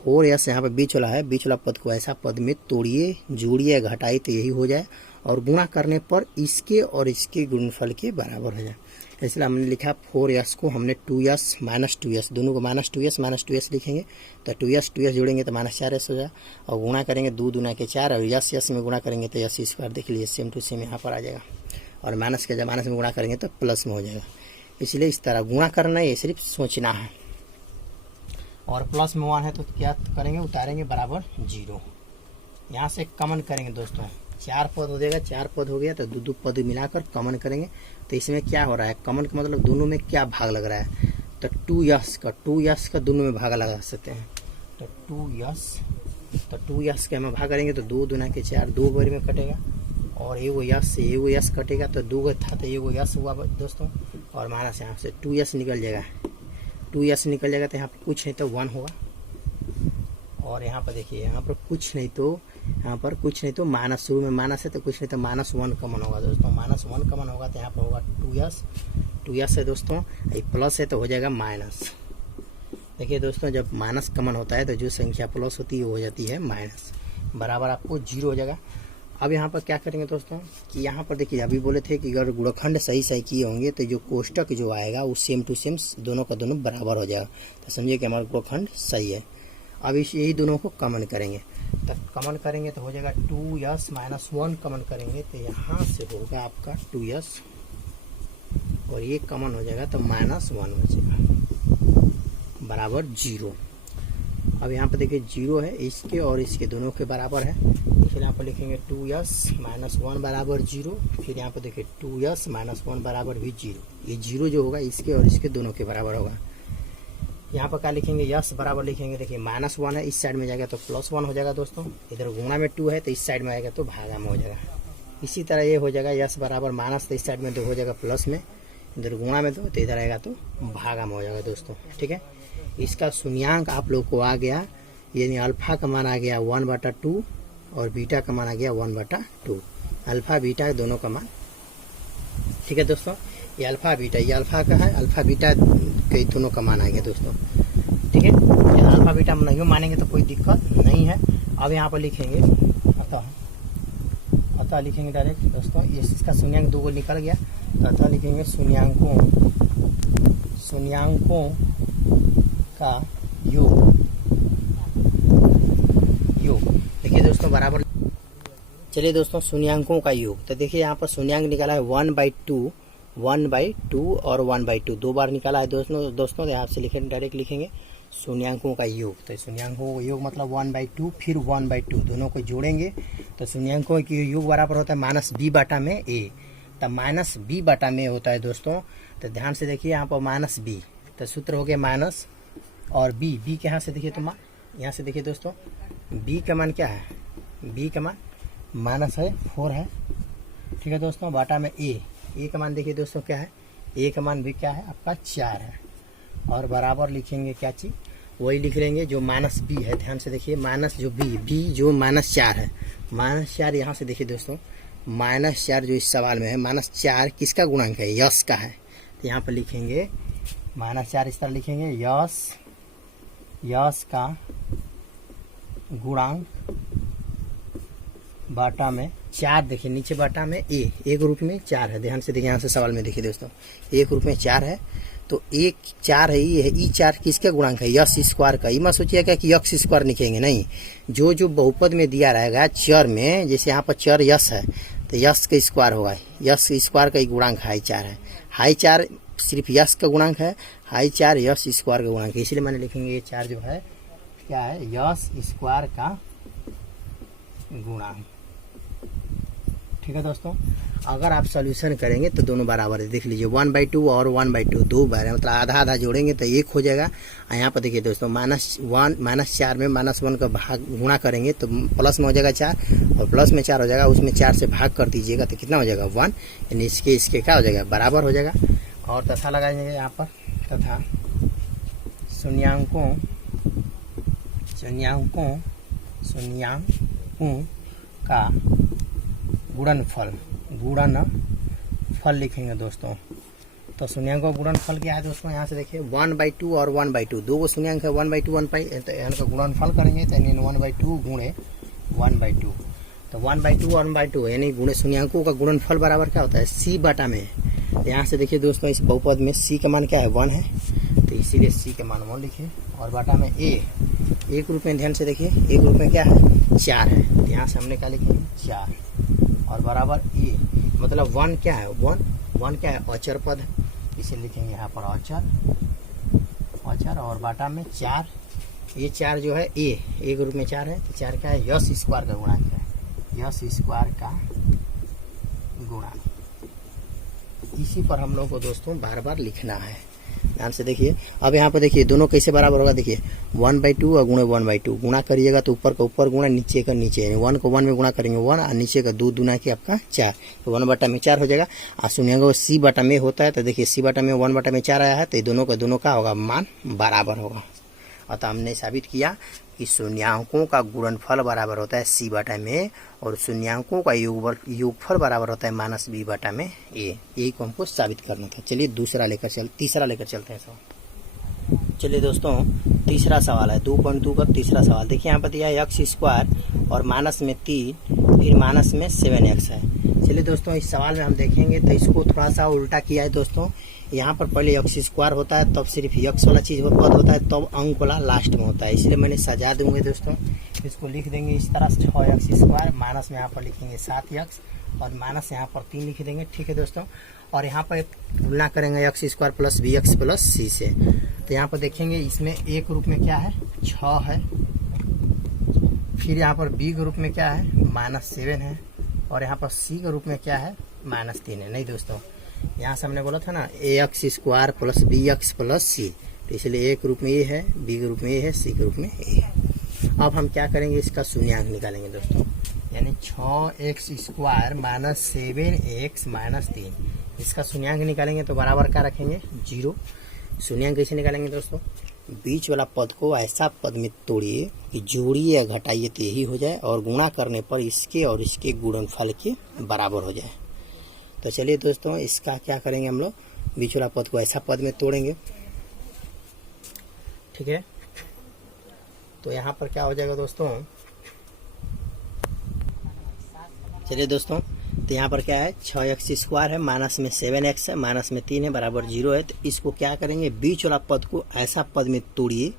4s यहाँ पर बीच वाला है, बीच वाला पद को ऐसा पद में तोड़िए जोड़िए घटाइए तो यही हो जाए, और गुणा करने पर इसके और इसके गुणनफल के बराबर हो जाए। इसलिए हमने लिखा 4s को हमने 2s माइनस 2s दोनों को माइनस 2s लिखेंगे तो 2s जोड़ेंगे तो माइनस 4s हो जाए, और गुणा करेंगे 2 दूना के 4 और यस में गुणा करेंगे तो यस स्क्वायर। देख लीजिए सेम टू सेम यहाँ पर आ जाएगा, और माइनस के जब माइनस में गुणा करेंगे तो प्लस में हो जाएगा। इसलिए इस तरह गुणा करना है, ये सिर्फ सोचना है। और प्लस में 1 है तो क्या करेंगे, उतारेंगे बराबर 0। यहाँ से कॉमन करेंगे दोस्तों, 4 पद हो जाएगा, 4 पद हो गया तो 2 पद मिलाकर कॉमन करेंगे तो इसमें क्या हो रहा है, कॉमन का मतलब दोनों में क्या भाग लग रहा है, तो 2s का दोनों में भाग लगा सकते हैं। तो 2s के हम भाग करेंगे तो 2 दूना के 4 2 बार में कटेगा, और एगो यस से एगो यस कटेगा तो 2 था तो एगो यस हुआ दोस्तों, और माइनस यहाँ से 2s निकल जाएगा, 2s निकल जाएगा तो यहाँ पर कुछ नहीं तो 1 होगा, और यहाँ पर देखिए यहाँ पर कुछ नहीं तो माइनस, शुरू में माइनस है तो कुछ नहीं तो -1 कॉमन होगा दोस्तों, -1 कॉमन होगा तो यहाँ पर होगा 2s है दोस्तों, ये प्लस है तो हो जाएगा माइनस। देखिए दोस्तों जब माइनस कॉमन होता है तो जो संख्या प्लस होती है वो हो जाती है माइनस, बराबर आपको 0 हो जाएगा। अब यहाँ पर क्या करेंगे दोस्तों कि यहाँ पर देखिए अभी बोले थे कि अगर गुणनखंड सही किए होंगे तो जो कोष्टक जो आएगा वो सेम टू सेम दोनों का दोनों बराबर हो जाएगा, तो समझिए कि हमारा गुणनखंड सही है। अब यही दोनों को कॉमन करेंगे, तो कॉमन करेंगे तो हो जाएगा 2s माइनस 1 कॉमन करेंगे तो यहाँ से होगा आपका 2s, और ये कॉमन हो जाएगा तो -1 बचेगा बराबर 0। अब यहाँ पर देखिए 0 है, इसके और इसके दोनों के बराबर है, फिर यहाँ पर लिखेंगे 2s माइनस 1 बराबर 0, फिर यहाँ पर देखिए 2s माइनस 1 बराबर भी 0। ये 0 जो होगा इसके और इसके दोनों के बराबर होगा। यहाँ पर क्या लिखेंगे, यस बराबर लिखेंगे, देखिए -1 है, इस साइड में जाएगा तो +1 हो जाएगा दोस्तों, इधर गुणा में 2 है तो इस साइड में आएगा तो भागा में हो जाएगा। इसी तरह ये हो जाएगा यस बराबर माइनस, तो इस साइड में 2 हो जाएगा प्लस में, इधर गुणा में 2 तो इधर आएगा तो भागा में हो जाएगा दोस्तों। ठीक है, इसका शून्यांक आप लोग को आ गया, यानी अल्फा का मान आ गया 1/2 और बीटा का मान आ गया 1/2, अल्फा बीटा दोनों का मान। ठीक है दोस्तों, ये अल्फा बीटा, ये अल्फा का है, अल्फा बीटा के दोनों का मान आ गया दोस्तों। ठीक है, अल्फा बीटा नहीं मानेंगे तो कोई दिक्कत नहीं है। अब यहाँ पर लिखेंगे अतः लिखेंगे डायरेक्ट दोस्तों, ये इसका शून्यांक 2 निकल गया तो अतः लिखेंगे शून्यांकों का योग। देखिए दोस्तों बराबर, चलिए दोस्तों शून्यांकों का योग, तो देखिए यहाँ पर शून्यांक निकाला है 1/2 और 1/2 2 बार निकाला है दोस्तों। तो यहाँ से लिखेंगे, डायरेक्ट लिखेंगे शून्यांकों का योग। तो शून्यांकों का योग मतलब 1/2 फिर 1/2 दोनों को जोड़ेंगे तो शून्यांकों की योग बराबर होता है -b/a। तब -b/a होता है दोस्तों। तो ध्यान से देखिए यहाँ पर -b, तो सूत्र हो गया माइनस और b के यहाँ से देखिए तो यहाँ से देखिए दोस्तों b का मान क्या है, b का मान माइनस है 4 है। ठीक है दोस्तों, बाटा में a का मान देखिए दोस्तों क्या है, a का मान भी क्या है आपका 4 है, और बराबर लिखेंगे क्या चीज, वही लिख लेंगे जो -b है। ध्यान से देखिए माइनस जो b जो -4 है, -4 यहाँ से देखिए दोस्तों -4 जो इस सवाल में है, -4 किसका गुणांक है, यश का है। तो यहाँ पर लिखेंगे -4 इस तरह लिखेंगे, यश का गुणांक बाटा में 4, देखिए नीचे बाटा में एक रूप में 4 है। ध्यान से देखिए यहाँ से सवाल में देखिए दोस्तों एक रूप में 4 है, तो 4 है, ये है ई4 किसका गुणांक है, यश स्क्वायर का। ये मत सोचिएगा कि यक्स स्क्वायर लिखेंगे, नहीं, जो बहुपद में दिया रहेगा चर में, जैसे यहाँ पर चर यश है तो यश का स्क्वायर होगा, यश स्क्वायर का गुणांक हाई 4 है। हाई 4 सिर्फ यश का गुणांक है, हाई 4 यश स्क्वायर का गुणांक है, इसलिए मैंने लिखेंगे ये 4 जो है क्या है, यस स्क्वायर का गुणांक। ठीक है दोस्तों, अगर आप सॉल्यूशन करेंगे तो दोनों बराबर है। देख लीजिए 1/2 और 1/2 दो बार है, मतलब आधा आधा जोड़ेंगे तो 1 हो जाएगा। यहाँ पर देखिए दोस्तों -4 में -1 का भाग गुणा करेंगे तो प्लस में हो जाएगा 4, और प्लस में 4 हो जाएगा, उसमें 4 से भाग कर दीजिएगा तो कितना हो जाएगा 1, यानी इसके क्या हो जाएगा, बराबर हो जाएगा। और तथा लगाएंगे यहाँ पर, तथा शून्याङ्कों का गुणनफल लिखेंगे दोस्तों। तो शून्याङ्कों का गुणनफल क्या है दोस्तों, यहाँ से देखिए 1/2 और 1/2 दो शून्याङ्क है, 1/2 1/2, तो इनका गुणनफल करेंगे तो यानी 1/2 गुणे 1/2, तो 1/2 1/2 यानी गुणे शून्याङ्कों का गुणनफल बराबर क्या होता है, c बटा में। यहाँ से देखिए दोस्तों इस बहुपद में c का मान क्या है, 1 है, तो इसीलिए c का मान 1 लिखे, और बटा में a एक रूप में, ध्यान से देखिए एक रूप में क्या है, 4 है, तो यहाँ से हमने क्या लिखेंगे 4, और बराबर a मतलब 1 क्या है, 1 क्या है, अचर पद है, इसे लिखेंगे यहाँ पर अचर, और बाटा में 4, ये 4 जो है a एक रूप में 4 है, तो 4 क्या है, यस स्क्वायर का गुणांक है, यस स्क्वायर का गुणांक। इसी पर हम लोग को दोस्तों बार बार लिखना है, ध्यान से देखिए। अब यहाँ पर देखिए दोनों कैसे बराबर होगा, देखिए 1/2 और गुणे 1/2 गुणा करिएगा तो ऊपर का ऊपर गुणा, नीचे का नीचे, यानी 1 को 1 में गुणा करेंगे 1, और नीचे का 2 दूना की आपका 4, तो 1/4 हो जाएगा। और शून्याङ्कों c बटा में होता है, तो देखिए c बटा में 1/4 आया है, तो दोनों का होगा मान बराबर होगा। अतः हमने साबित किया कि शून्याङ्कों का गुणनफल बराबर होता है c बटा में, और शून्याङ्कों का योगफल बराबर होता है -b बटा में a। यही को हमको साबित करना था। चलिए तीसरा लेकर चलते हैं सवाल। चलिए दोस्तों तीसरा सवाल है 2.2 का तीसरा सवाल। देखिए यहाँ पर दिया है x स्क्वायर और माइनस में 3 फिर माइनस में 7x है। चलिए दोस्तों इस सवाल में हम देखेंगे तो इसको थोड़ा सा उल्टा किया है दोस्तों। यहाँ पर पहले x स्क्वायर होता है, तब सिर्फ x वाला चीज पद होता है, तब अंक वाला लास्ट में होता है, इसलिए मैंने सजा दूंगे दोस्तों। इसको लिख देंगे इस तरह 6x स्क्वायर, माइनस में यहाँ पर लिखेंगे 7x, और माइनस यहाँ पर 3 लिख देंगे। ठीक है दोस्तों, और यहाँ पर तुलना करेंगे x square plus bx plus c से। तो यहाँ पर देखेंगे इसमें a के रूप में क्या है 6 है, फिर यहाँ पर b के रूप में क्या है -7 है, और यहाँ पर c के रूप में क्या है -3 है। नहीं दोस्तों, यहाँ से हमने बोला था ना ax square plus bx plus c, तो इसलिए a के रूप में a है, b के रूप में a है, c के रूप में a है। अब हम क्या करेंगे, इसका शून्याङ्क निकालेंगे दोस्तों, यानी 6x square minus 7x minus 3, इसका शून्याङ्क निकालेंगे तो बराबर क्या रखेंगे 0। शून्याङ्क कैसे निकालेंगे दोस्तों, बीच वाला पद को ऐसा पद में तोड़िए कि जोड़िए या घटाइए तो यही हो जाए, और गुणा करने पर इसके और इसके गुणनफल के बराबर हो जाए। तो चलिए दोस्तों इसका क्या करेंगे हम लोग, बीच वाला पद को ऐसा पद में तोड़ेंगे। ठीक है, तो यहाँ पर क्या हो जाएगा दोस्तों, चलिए दोस्तों तो यहाँ पर क्या है 6x स्क्वायर है, माइनस में 7x है, माइनस में 3 है, बराबर 0 है। तो इसको क्या करेंगे, बीच वाला पद को ऐसा पद में तोड़िए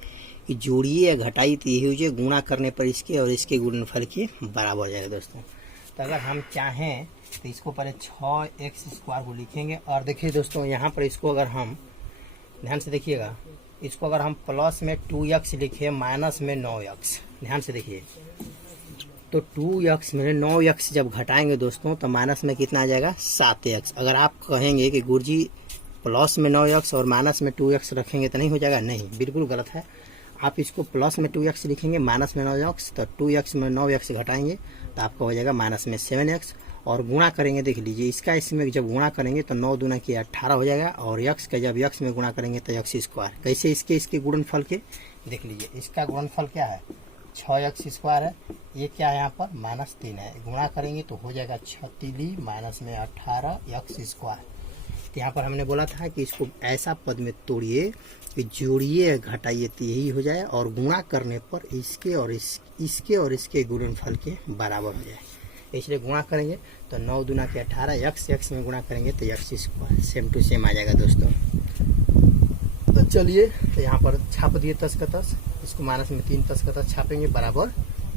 कि जोड़िए या घटाइए तो यही हो जाए, गुणा करने पर इसके और इसके गुणनफल के बराबर हो जाएगा दोस्तों। तो अगर हम चाहें तो इसको पहले 6x स्क्वायर को लिखेंगे, और देखिए दोस्तों यहाँ पर इसको अगर हम ध्यान से देखिएगा, इसको अगर हम प्लस में 2x लिखे माइनस में 9x, ध्यान से देखिए, तो 2x में 9x जब घटाएंगे दोस्तों तो माइनस में कितना आ जाएगा 7x। अगर आप कहेंगे कि गुरुजी प्लस में 9x और माइनस में 2x रखेंगे तो नहीं हो जाएगा, नहीं, बिल्कुल गलत है। आप इसको प्लस में 2x लिखेंगे, माइनस में 9x, तो 2x में 9x घटाएंगे तो आपका हो जाएगा माइनस में 7x, और गुणा करेंगे देख लीजिए इसका इसमें जब गुणा करेंगे तो 9 दूना की 18 हो जाएगा, और x का जब x में गुणा करेंगे तो x स्क्वायर। कैसे इसके गुणनफल के देख लीजिए, इसका गुणनफल क्या है 6x स्क्वायर है, ये क्या है यहाँ पर -3 है, गुणा करेंगे तो हो जाएगा 36 माइनस में 18x स्क्वायर। तो यहाँ पर हमने बोला था कि इसको ऐसा पद में तोड़िए कि जोड़िए घटाइए तो यही हो जाए, और गुणा करने पर इसके और इसके गुणनफल के बराबर हो जाए, इसलिए गुणा करेंगे तो 9 दूना के 18, x में गुणा करेंगे तो x square same to same आ जाएगा दोस्तों। तो चलिए तो यहाँ पर छाप दिए 10 का 10, इसको माइनस में 3 10 का 10 छापेंगे बराबर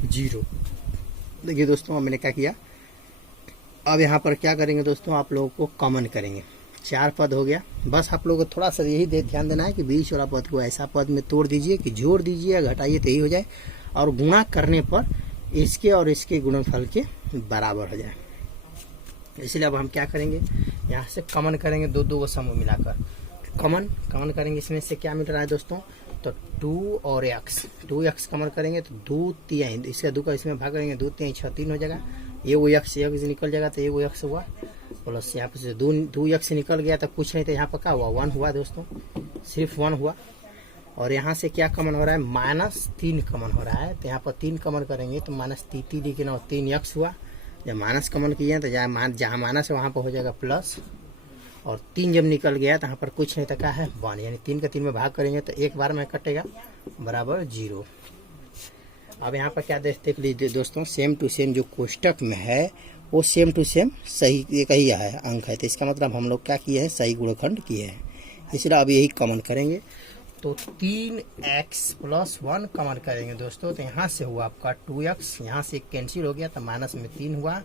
0। देखिए दोस्तों मैंने क्या किया, अब यहाँ पर क्या करेंगे दोस्तों, आप लोगों को कॉमन करेंगे। 4 पद हो गया। बस आप लोगों को थोड़ा सा यही ध्यान देना है कि बीच वाला पद को ऐसा पद में तोड़ दीजिए कि जोड़ दीजिए या घटाइए तो यही हो जाए, और गुणा करने पर इसके और इसके गुणनफल के बराबर हो जाए। इसलिए अब हम क्या करेंगे, यहाँ से कॉमन करेंगे दो को समूह मिलाकर, कॉमन करेंगे। इसमें से क्या मिल रहा है दोस्तों, तो 2 और x, 2x कॉमन करेंगे तो 2 3, इसका 2 का इसमें भाग करेंगे 2 3 6 3 हो जाएगा। ये वो x निकल जाएगा तो ये वो x हुआ, प्लस यहाँ पे 2x निकल गया तो कुछ नहीं, तो यहाँ पर क्या हुआ 1 हुआ दोस्तों, सिर्फ 1 हुआ। और यहाँ से क्या कॉमन हो रहा है, -3 कॉमन हो रहा है, तो यहाँ पर 3 कॉमन करेंगे तो -3 लेकिन और 3x हुआ। जब माइनस कॉमन किए तो जहाँ माइनस है वहाँ पर हो जाएगा प्लस, और 3 जब निकल गया तो यहाँ पर कुछ नहीं तो क्या है 1, यानी 3 का 3 में भाग करेंगे तो एक बार में कटेगा बराबर 0। अब यहाँ पर क्या देख लीजिए दोस्तों, सेम टू सेम जो कोष्टक में है वो सेम टू सेम सही एक ही है अंक है, तो इसका मतलब हम लोग क्या किए हैं, सही गुणनखंड किए हैं। इसलिए अब यही कॉमन करेंगे तो 3x + 1 कॉमन करेंगे दोस्तों, तो यहाँ से हुआ आपका 2x, यहाँ से कैंसिल हो गया तो माइनस में 3 हुआ,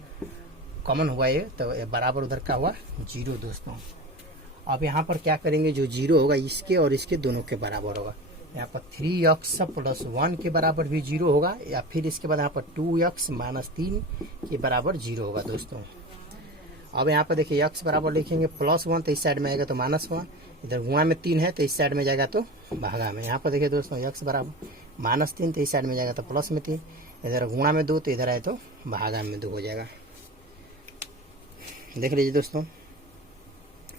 कॉमन हुआ ये तो बराबर उधर का हुआ 0 दोस्तों। अब यहाँ पर क्या करेंगे, जो 0 होगा इसके और इसके दोनों के बराबर होगा। यहाँ पर 3x + 1 के बराबर भी 0 होगा, या फिर इसके बाद यहाँ पर 2x - 3 के बराबर 0 होगा दोस्तों। अब यहाँ पर देखिए x बराबर लिखेंगे +1 तो इस साइड में आएगा तो -1, इधर गुणा में 3 है तो इस साइड में जाएगा तो भागा में। यहाँ पर देखिए दोस्तों x बराबर -3 तो इस साइड में जाएगा तो प्लस में 3, इधर गुणा में 2 तो इधर आए तो भागा में 2 हो जाएगा। देख लीजिए दोस्तों।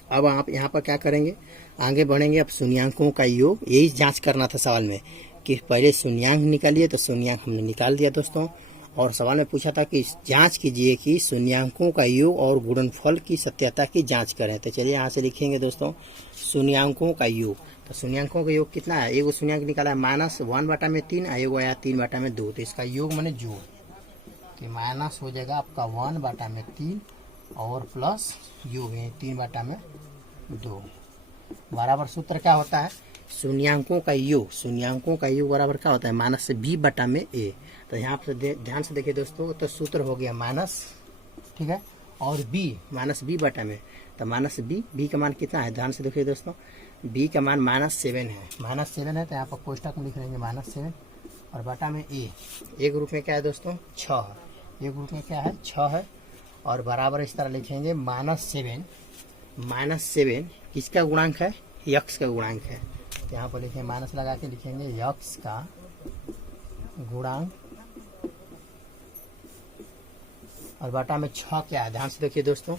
अब आप यहाँ पर क्या करेंगे, आगे बढ़ेंगे। अब शून्यांकों का योग, यही जांच करना था सवाल में कि पहले शून्यांक निकालिए, तो शून्यांक हमने निकाल दिया दोस्तों। और सवाल में पूछा था कि जांच कीजिए कि शून्यांकों का योग और गुणनफल की सत्यता की जांच करें। तो चलिए यहाँ से लिखेंगे दोस्तों शून्यांकों का योग। तो शून्यांकों का योग कितना है, एगो शून्यांक निकाला है -1/3, एगो आया 3/2, तो इसका योग मैंने जोड़, तो माइनस हो जाएगा आपका 1/3 और प्लस योग है 3/2 बराबर। सूत्र क्या होता है, शून्यांकों का योग बराबर क्या होता है, -b/a। तो यहाँ पर ध्यान से देखिए दोस्तों, तो सूत्र हो गया माइनस, ठीक है, और b -b/में, तो -b का मान कितना है, ध्यान से देखिए दोस्तों, b का मान -7 है, तो यहाँ पर कोष्टक में लिख लेंगे -7 और बटा में a, एक रूप में क्या है दोस्तों 6 है, एक रूप में क्या है 6 है, और बराबर इस तरह लिखेंगे -7 किसका गुणांक है, x का गुणांक है। यहाँ पर लिखेंगे माइनस लगा के लिखेंगे x का गुणांक, और बटा में 6 क्या है, ध्यान से देखिए दोस्तों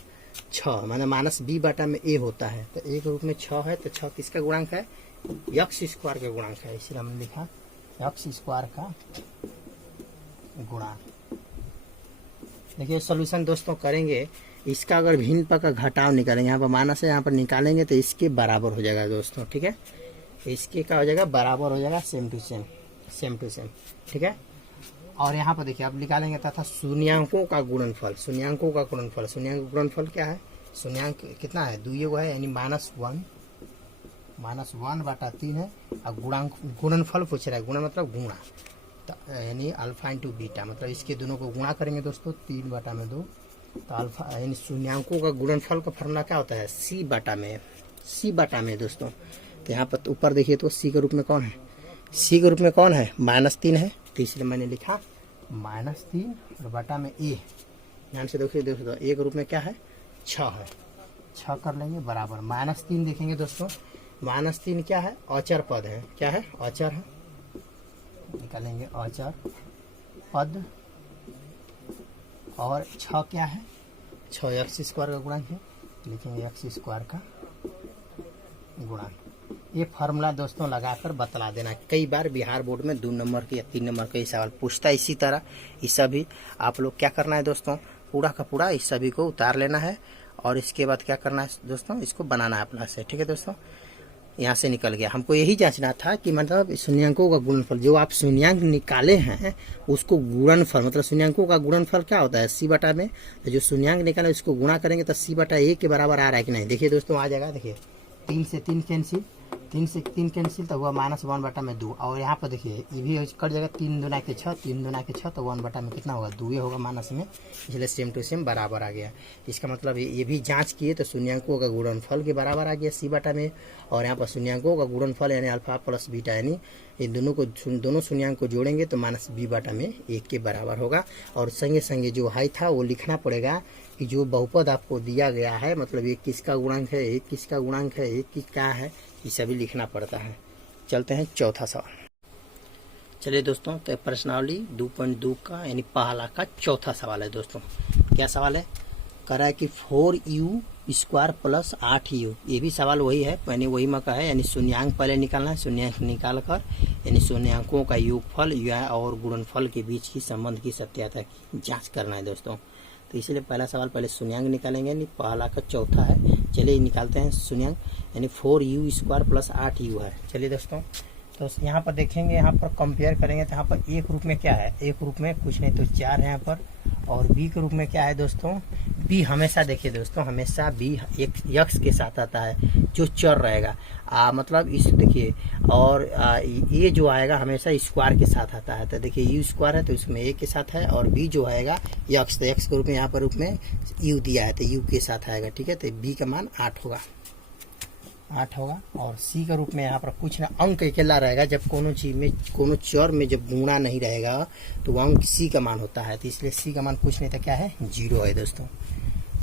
6 माने -b/a होता है, तो एक रूप में 6 है, तो 6 किसका गुणांक है, x² का गुणांक है, इसलिए हमने लिखा x² का गुणांक। देखिए सोल्यूशन दोस्तों करेंगे, इसका अगर भिन्न पद का घटाव निकालेंगे, यहाँ पर माइनस है, यहाँ पर निकालेंगे तो इसके बराबर हो जाएगा दोस्तों, ठीक है, इसके क्या हो जाएगा, बराबर हो जाएगा, सेम टू सेम, ठीक है। और यहाँ पर देखिए अब निकालेंगे तथा शून्यांकों का गुणनफल, शून्यांक क्या है, शून्यांक कितना है, 2 है, यानी -1/3 है, और गुणनफल पूछ रहा है, गुणा मतलब गुणा, यानी अल्फा × बीटा, मतलब इसके दोनों को गुणा करेंगे दोस्तों 3/2, तो अल्फा यानी शून्यांकों का गुणनफल का फॉर्मूला क्या होता है, c/में दोस्तों। तो यहाँ पर ऊपर देखिए तो c के रूप में कौन है, -3 है, तो इसलिए मैंने लिखा -3 और बटा में a। ध्यान से देखिए दोस्तों, एक रूप में क्या है 6 है, 6 कर लेंगे बराबर -3 देखेंगे दोस्तों, -3 क्या है, अचर पद है, क्या है, अचर है, निकालेंगे अचर पद, और 6 क्या है, 6 x² का गुणांक है, लिखेंगे x² का गुणांक। ये फार्मूला दोस्तों लगाकर बतला देना, कई बार बिहार बोर्ड में 2 नंबर के या 3 नंबर के सवाल पूछता है। इसी तरह इस सभी आप लोग क्या करना है दोस्तों, पूरा का पूरा इस सभी को उतार लेना है, और इसके बाद क्या करना है दोस्तों, इसको बनाना है अपना से, ठीक है दोस्तों। यहाँ से निकल गया, हमको यही जांचना था कि मतलब शून्यांकों का गुणनफल, जो आप शून्यांक निकाले हैं उसको गुणनफल, मतलब शून्यांकों का गुणनफल क्या होता है, c/a में, तो जो शून्यांक निकाले उसको गुणा करेंगे तो c/a के बराबर आ रहा है कि नहीं। देखिए दोस्तों आ जाएगा, देखिए 3 से 3 कैंसिल, 3 से 3 कैंसिल तो हुआ -1/2 और यहाँ पर देखिए ये भी कट जाएगा 3 दूना के 6 3 दूना के 6 तो 1 में कितना होगा 2 होगा माइनस में, इसलिए सेम टू सेम बराबर आ गया। इसका मतलब ये भी जांच किए तो शून्यांकों का गुणनफल के बराबर आ गया C/, में और यहाँ पर शून्यांकों का गुणनफल यानी अल्फा प्लस बीटा यानी ये दोनों शून्यांक को जोड़ेंगे तो -B/, में 1 के बराबर होगा। और संगे संगे जो हाई था वो लिखना पड़ेगा कि जो बहुपद आपको दिया गया है मतलब ये किसका गुणांक है, एक किसका गुणांक है, एक की क्या है, ये सभी लिखना पड़ता है। चलते हैं चौथा सवाल। चलिए दोस्तों तो प्रश्नावली 2.2 का यानी पहला का चौथा सवाल है दोस्तों। क्या सवाल है, कह रहा है कि 4u² + 8u, ये भी सवाल वही है यानी वही में का है यानी शून्यांक पहले निकालना है, शून्यांक निकाल कर यानी शून्यांकों का योगफल या और गुणनफल के बीच की संबंध की सत्यता की जांच करना है दोस्तों। तो इसलिए पहला सवाल पहले शून्यांक निकालेंगे यानी पहला का चौथा है। चलिए निकालते हैं शून्यांक यानी 4u² + 8u है। चलिए दोस्तों तो यहाँ पर देखेंगे, यहाँ पर कंपेयर करेंगे तो यहाँ पर एक रूप में क्या है, एक रूप में कुछ नहीं तो 4 है यहाँ पर, और बी के रूप में क्या है दोस्तों, बी हमेशा देखिए दोस्तों हमेशा बी एक यक्स के साथ आता है जो चर रहेगा मतलब इस देखिए, और ये जो आएगा हमेशा स्क्वायर के साथ आता है। तो देखिए u² है तो इसमें a के साथ है, और b जो आएगा यक्स, तो यक्स के रूप में यहाँ पर रूप में u दिया है तो u के साथ आएगा, ठीक है। तो b का मान 8 होगा, 8 होगा। और c का रूप में यहाँ पर कुछ ना अंक अकेला रहेगा, जब कोनो चीज में कोनो चर में जब गुणा नहीं रहेगा तो वह अंक c का मान होता है, तो इसलिए c का मान कुछ नहीं था क्या है 0 है दोस्तों।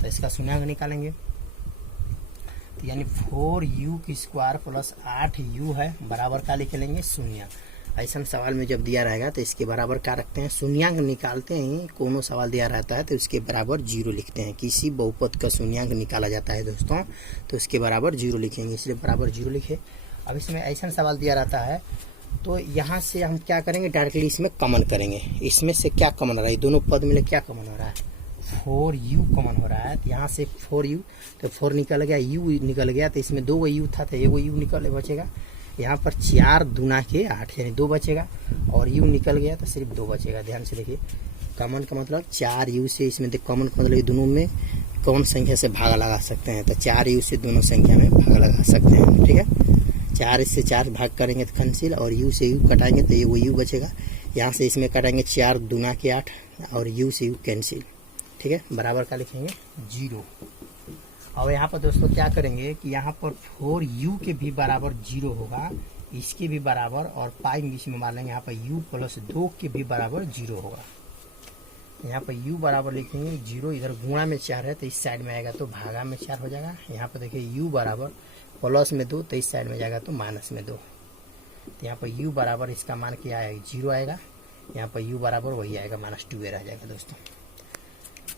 तो इसका शून्यांक निकालेंगे तो यानी 4u² + 8u है बराबर का लिख लेंगे शून्य। ऐसा सवाल में जब दिया रहेगा तो इसके बराबर क्या रखते हैं, शून्यांक निकालते हैं, कोनो सवाल दिया रहता है तो उसके बराबर 0 लिखते हैं। किसी बहुपद का शून्यांक निकाला जाता है दोस्तों तो उसके बराबर 0 लिखेंगे, इसलिए बराबर 0 लिखे। अब इसमें ऐसा सवाल दिया रहता है तो यहाँ से हम क्या करेंगे, डायरेक्टली इसमें कॉमन करेंगे। इसमें से क्या कॉमन हो रहा है, दोनों पद में क्या कॉमन हो रहा है, 4u कॉमन हो रहा है। तो यहाँ से 4u तो 4 निकल गया, u निकल गया, तो इसमें 2 u था तो 1 u निकल बचेगा। यहाँ पर 4 दूना के 8 यानी 2 बचेगा, और u निकल गया तो सिर्फ 2 बचेगा। ध्यान से देखिए, कॉमन का मतलब 4u से इसमें कॉमन का मतलब दोनों में कौन संख्या से भाग लगा सकते हैं, तो 4u से दोनों संख्या में भाग लगा सकते हैं, ठीक है। 4 से 4 भाग करेंगे तो कैंसिल, और u से u कटाएंगे तो ये वो u बचेगा। यहाँ से इसमें कटाएंगे 4 दूना के 8 और u से u कैंसिल, ठीक है। बराबर का लिखेंगे 0। और यहाँ पर दोस्तों क्या करेंगे कि यहाँ पर 4u के भी बराबर 0 होगा, इसके भी बराबर, और पाई बीच में मार लेंगे, यहाँ पर u + 2 के भी बराबर 0 होगा। यहाँ पर u बराबर लिखेंगे 0, इधर गुणा में 4 है तो इस साइड में आएगा तो भागा में 4 हो जाएगा। यहाँ पर देखिए u बराबर प्लस में 2 तो इस साइड में जाएगा तो माइनस में 2। तो यहाँ पर u बराबर इसका मान क्या आएगा 0 आएगा, यहाँ पर u बराबर वही आएगा -2 रह जाएगा दोस्तों।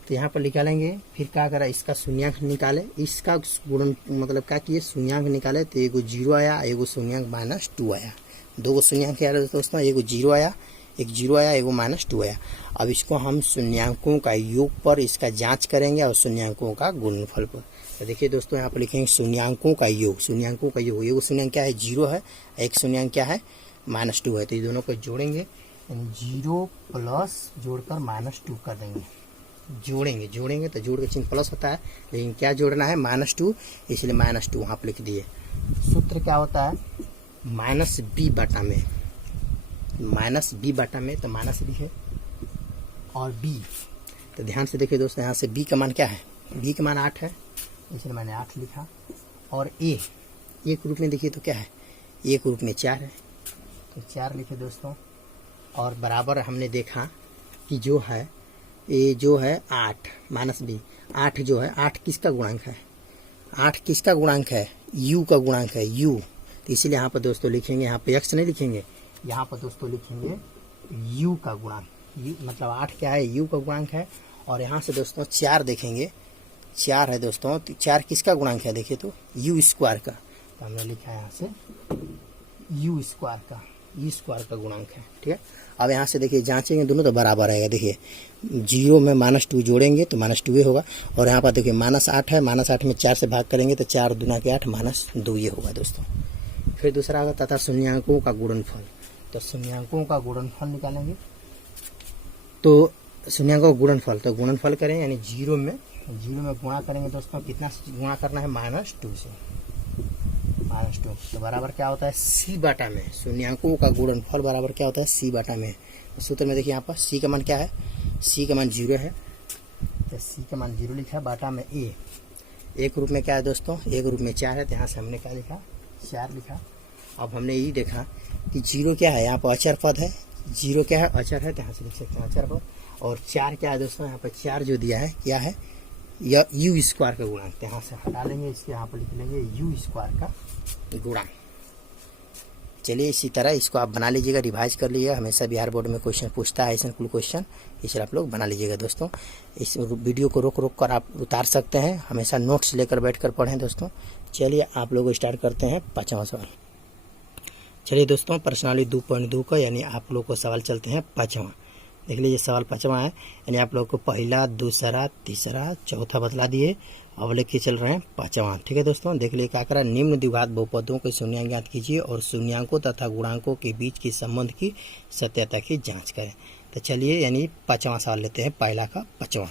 तो यहाँ पर निकालेंगे, फिर क्या करा, इसका शून्यांक निकाले, इसका गुणन मतलब क्या किए शून्यांक निकाले तो एगो 0 आया, एगो शून्यांक -2 आया। 2 शून्यांक आया दोस्तों, एगो 0 आया, एक 0 आया, एगो -2 आया। अब इसको हम शून्यांकों का योग पर इसका जांच करेंगे और शून्यांकों का गुणनफल पर। तो देखिए दोस्तों यहाँ पर लिखेंगे शून्यांकों का योग, शून्यांकों का योग, एगो शून्यांक क्या है 0 है, एक शून्यांक क्या है -2 है। तो ये दोनों को जोड़ेंगे, 0 प्लस जोड़कर -2 कर देंगे, जोड़ेंगे तो जोड़ के चिन्ह प्लस होता है, लेकिन क्या जोड़ना है -2, इसलिए -2 वहाँ पर लिख दिए। सूत्र क्या होता है -b/, में -b/, में तो माइनस लिखे, और b तो ध्यान से देखिए दोस्तों यहाँ से b का मान क्या है, b का मान 8 है इसलिए मैंने 8 लिखा। और a एक रूप में देखिए तो क्या है, एक रूप में 4 है तो 4 लिखे दोस्तों। और बराबर हमने देखा कि जो है ये जो है 8 -b, 8 जो है 8 किसका गुणांक है, 8 किसका गुणांक है u का गुणांक है u। तो इसलिए यहाँ पर दोस्तों लिखेंगे, यहाँ पे x नहीं लिखेंगे, यहाँ पर दोस्तों लिखेंगे u का गुणांक, मतलब 8 क्या है u का गुणांक है। और यहाँ से दोस्तों 4 देखेंगे, 4 है दोस्तों, 4 किसका गुणांक है देखिए तो u² का, तो हमने लिखा है यहाँ से u² का गुणांक है, ठीक है। अब यहाँ से देखिए जांचेंगे दोनों तो बराबर आएगा, देखिए 0 में -2 जोड़ेंगे तो -2 होगा, और यहाँ पर देखिए -8 है, -8 में 4 से भाग करेंगे तो 4 दूना के 8 -2 होगा दोस्तों। फिर दूसरा होगा तथा शून्यांकों का गुणनफल, तो शून्यांकों का गुणनफल निकालेंगे। तो शून्यांकों का गुणनफल, तो गुणनफल करें यानी 0 में गुणा करेंगे दोस्तों, कितना से गुणा करना है -2 से, -2। तो बराबर क्या होता है सी बाटा में, शून्यांकों का गुणनफल बराबर क्या होता है सी बाटा में। सूत्र में देखिए यहाँ पर सी का मान क्या है, सी का मान 0 है, तो सी का मान 0 लिखा है, बाटा में ए। एक रूप में क्या है दोस्तों, एक रूप में 4 है, तो यहाँ से हमने क्या लिखा 4 लिखा। अब हमने यही देखा कि 0 क्या है, यहाँ पर अचर पद है, 0 क्या है अचर है, तो यहाँ से लिख सकते हैं अचर पद। और 4 क्या है दोस्तों, यहाँ पर 4 जो दिया है क्या है या यू स्क्वायर का गुणांक, तो यहाँ से हटा लेंगे, इसके यहाँ पर लिख लेंगे यू स्क्वायर का गुणांक। चलिए इसी तरह इसको आप बना लीजिएगा, रिवाइज कर लीजिएगा, हमेशा बिहार बोर्ड में क्वेश्चन पूछता है ऐसा कुल क्वेश्चन, इसलिए आप लोग बना लीजिएगा दोस्तों। इस वीडियो को रोक रोक कर आप उतार सकते हैं, हमेशा नोट्स लेकर बैठ कर पढ़ें दोस्तों। चलिए आप लोग स्टार्ट करते हैं 5वां सवाल। चलिए दोस्तों प्रश्नावली 2.2 का यानी आप लोग को सवाल चलते हैं 5वां। देख लीजिए सवाल 5वां है, यानी आप लोग को पहला, दूसरा, तीसरा, चौथा बतला दिए, अब लेके चल रहे हैं 5वां। ठीक है दोस्तों, देख लीजिए क्या करा, निम्न द्विघात बहुपदों के शून्यांक ज्ञात कीजिए और शून्यांकों तथा गुणांकों के बीच की संबंध की सत्यता की जांच करें। तो चलिए यानी 5वां सवाल लेते हैं, पहला का 5वां।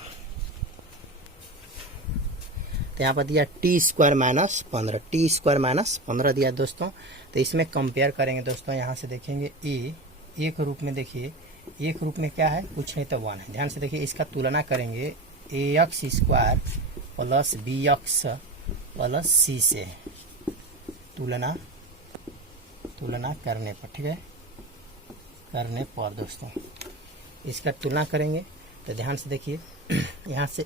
तो यहाँ पर दिया T square minus 15, T square minus 15 दिया दोस्तों। तो इसमें कंपेयर करेंगे दोस्तों, यहाँ से देखेंगे ए एक रूप में, देखिए एक रूप में क्या है कुछ नहीं तो 1 है। ध्यान से देखिए, इसका तुलना करेंगे A X square plus B X plus C से, तुलना करने पर, ठीक है, करने पर दोस्तों इसका तुलना करेंगे। तो ध्यान से देखिए यहाँ से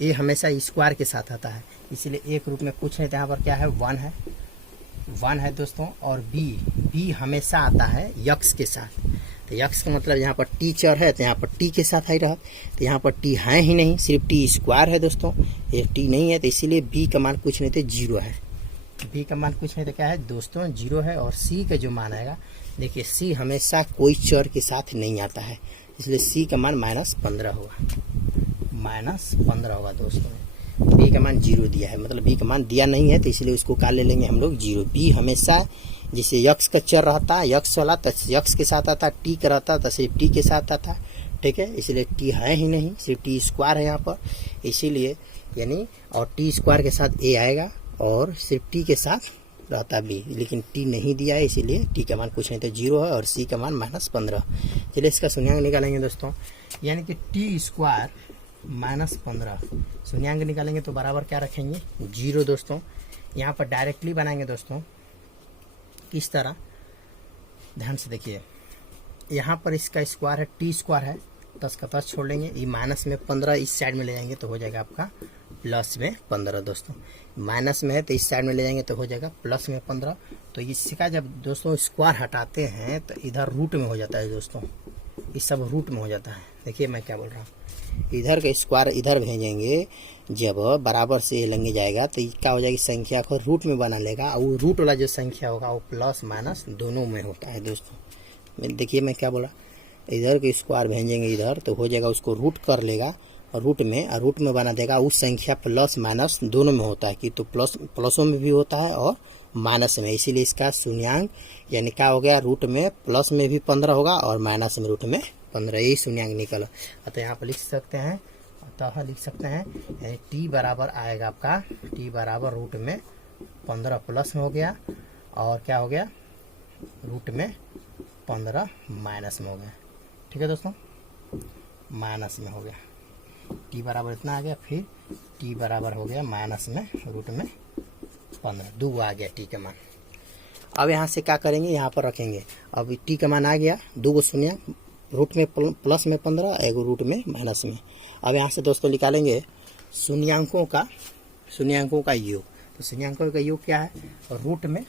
ए हमेशा स्क्वायर के साथ आता है, इसलिए एक रूप में कुछ नहीं, तो यहाँ पर क्या है 1 है दोस्तों। और बी हमेशा आता है यक्स के साथ, तो यक्स का मतलब यहाँ पर टी चर है, तो यहाँ पर टी के साथ ही रहा, तो यहाँ पर टी है ही नहीं, सिर्फ टी स्क्वायर है दोस्तों, ये टी नहीं है, तो इसीलिए बी का मान कुछ नहीं तो 0 है। बी का मान कुछ नहीं तो क्या है दोस्तों 0 है। और सी का जो मान आएगा, देखिए सी हमेशा कोई चर के साथ नहीं आता है, इसलिए सी का मान -15 होगा, -15 होगा दोस्तों। बी का मान 0 दिया है, मतलब बी का मान दिया नहीं है, तो इसलिए उसको क्या ले लेंगे हम लोग 0। बी हमेशा जैसे यक्स का चर रहता है, यक्स वाला तो यक्स के साथ आता है, टी का रहता है तो सिर्फ टी के साथ आता है, ठीक है, इसलिए टी है ही नहीं, सिर्फ टी स्क्वायर है यहाँ पर, इसीलिए यानी और टी स्क्वायर के साथ ए आएगा और सिर्फ टी के साथ रहता है बी, लेकिन टी नहीं दिया है, इसीलिए टी का मान कुछ नहीं तो 0 है और सी का मान -15। चलिए इसका शून्यांक निकालेंगे दोस्तों, यानी कि टी स्क्वायर -15 शून्यांक निकालेंगे तो बराबर क्या रखेंगे 0 दोस्तों। यहाँ पर डायरेक्टली बनाएंगे दोस्तों, किस तरह, ध्यान से देखिए, यहाँ पर इसका स्क्वायर है, टी स्क्वायर है, 10 का 10 छोड़ लेंगे, ये माइनस में 15 इस साइड में ले जाएंगे तो हो जाएगा आपका प्लस में 15 दोस्तों। माइनस में है तो इस साइड में ले जाएंगे तो हो जाएगा प्लस में 15। तो इसका जब दोस्तों स्क्वायर हटाते हैं तो इधर रूट में हो जाता है दोस्तों, ये सब रूट में हो जाता है। देखिए मैं क्या बोल रहा हूँ, इधर का स्क्वायर इधर भेजेंगे, जब बराबर से लेंगे जाएगा तो क्या हो जाएगी, संख्या को रूट में बना लेगा, और वो रूट वाला जो संख्या होगा वो प्लस माइनस दोनों में होता है दोस्तों। देखिए मैं क्या बोला, इधर के स्क्वायर भेजेंगे इधर तो हो जाएगा, उसको रूट कर लेगा और रूट में बना देगा, उस संख्या प्लस माइनस दोनों में होता है कि तो प्लसों में भी होता है और माइनस में, इसीलिए इसका शून्यांक यानी क्या हो गया, रूट में प्लस में भी 15 होगा और माइनस में रूट में 15, यही शून्यांक निकला। अतः यहाँ पर लिख सकते हैं, यानी टी बराबर आएगा आपका, टी बराबर रूट में 15 प्लस में हो गया और क्या हो गया रूट में 15 माइनस में हो गया, ठीक है दोस्तों, माइनस में हो गया, टी बराबर इतना आ गया, फिर टी बराबर हो गया माइनस में रूट में 15, 2 आ गया टी का मान। अब यहाँ से क्या करेंगे, यहाँ पर रखेंगे, अब टी का मान आ गया, 2 शून्य, रूट में प्लस में 15, एगो रूट में माइनस में। अब यहाँ से दोस्तों निकालेंगे शून्यांकों का योग। तो शून्यांकों का योग क्या है, रूट में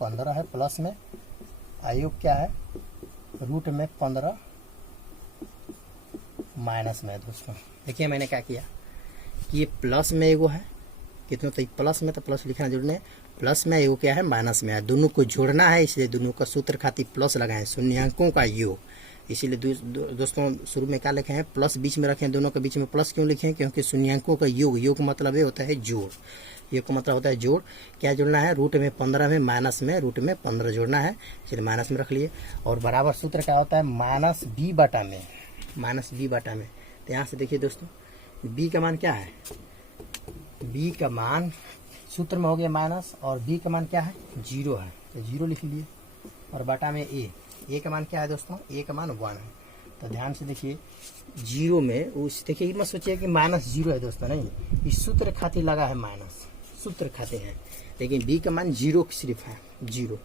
15 है, प्लस में आयोग क्या है, रूट में 15 माइनस में है दोस्तों। देखिए मैंने क्या किया कि ये प्लस में एगो है, कितना तो प्लस में, तो प्लस लिखना जरूरी है, प्लस में एगो क्या है माइनस में है, दोनों को जोड़ना है, इसलिए दोनों का सूत्र खातिर प्लस लगाएं, शून्यांकों का योग। इसीलिए दोस्तों शुरू में क्या लिखे हैं, प्लस बीच में रखें, दोनों के बीच में प्लस क्यों लिखे हैं, क्योंकि शून्यांकों का योग मतलब ये होता है जोड़, योग का मतलब होता है जोड़। क्या जोड़ना है, रूट में 15 में माइनस में रूट में 15 जोड़ना है, इसलिए माइनस में रख लिए। और बराबर सूत्र क्या होता है, माइनस बी बटा में। तो यहाँ से देखिए दोस्तों, बी का मान क्या है, बी का मान सूत्र में हो गया माइनस, और बी का मान क्या है 0 है तो 0 लिख लिए, और बटा में ए का मान क्या है दोस्तों, ए का मान 1 है। तो ध्यान से देखिए 0 में उस देखिए मत सोचिए कि -0 है दोस्तों, नहीं, इस सूत्र खातिर लगा है माइनस, सूत्र खाते हैं, लेकिन बी का मान 0 सिर्फ है 0,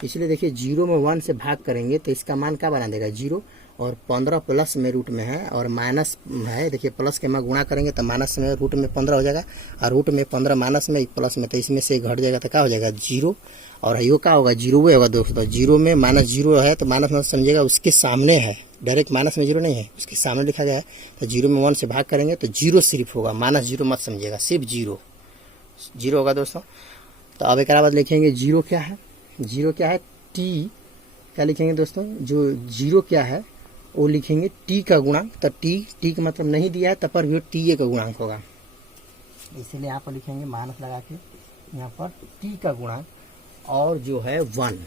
इसलिए देखिए 0 में 1 से भाग करेंगे तो इसका मान क्या बना देगा 0, और 15 प्लस में रूट में है और माइनस है, देखिए प्लस के में गुणा करेंगे तो माइनस में रूट में 15 हो जाएगा, और रूट में 15 माइनस में प्लस में, तो इसमें से घट जाएगा तो क्या हो जाएगा 0, और यो क्या होगा 0 होगा दोस्तों। 0 में -0 है तो माइनस मत समझिएगा, उसके सामने है, डायरेक्ट माइनस में 0 नहीं है, उसके सामने लिखा गया है, तो 0 में 1 से भाग करेंगे तो 0 सिर्फ होगा, -0 मत समझिएगा, सिर्फ 0 होगा दोस्तों। तो अब एक बाद लिखेंगे 0 क्या है, 0 क्या है टी, क्या लिखेंगे दोस्तों, जो 0 क्या है वो लिखेंगे टी का गुणांक, तो टी का मतलब नहीं दिया है तब पर भी टी का गुणांक होगा, इसीलिए यहाँ पर लिखेंगे माइनस लगा के यहाँ पर टी का गुणांक, और जो है 1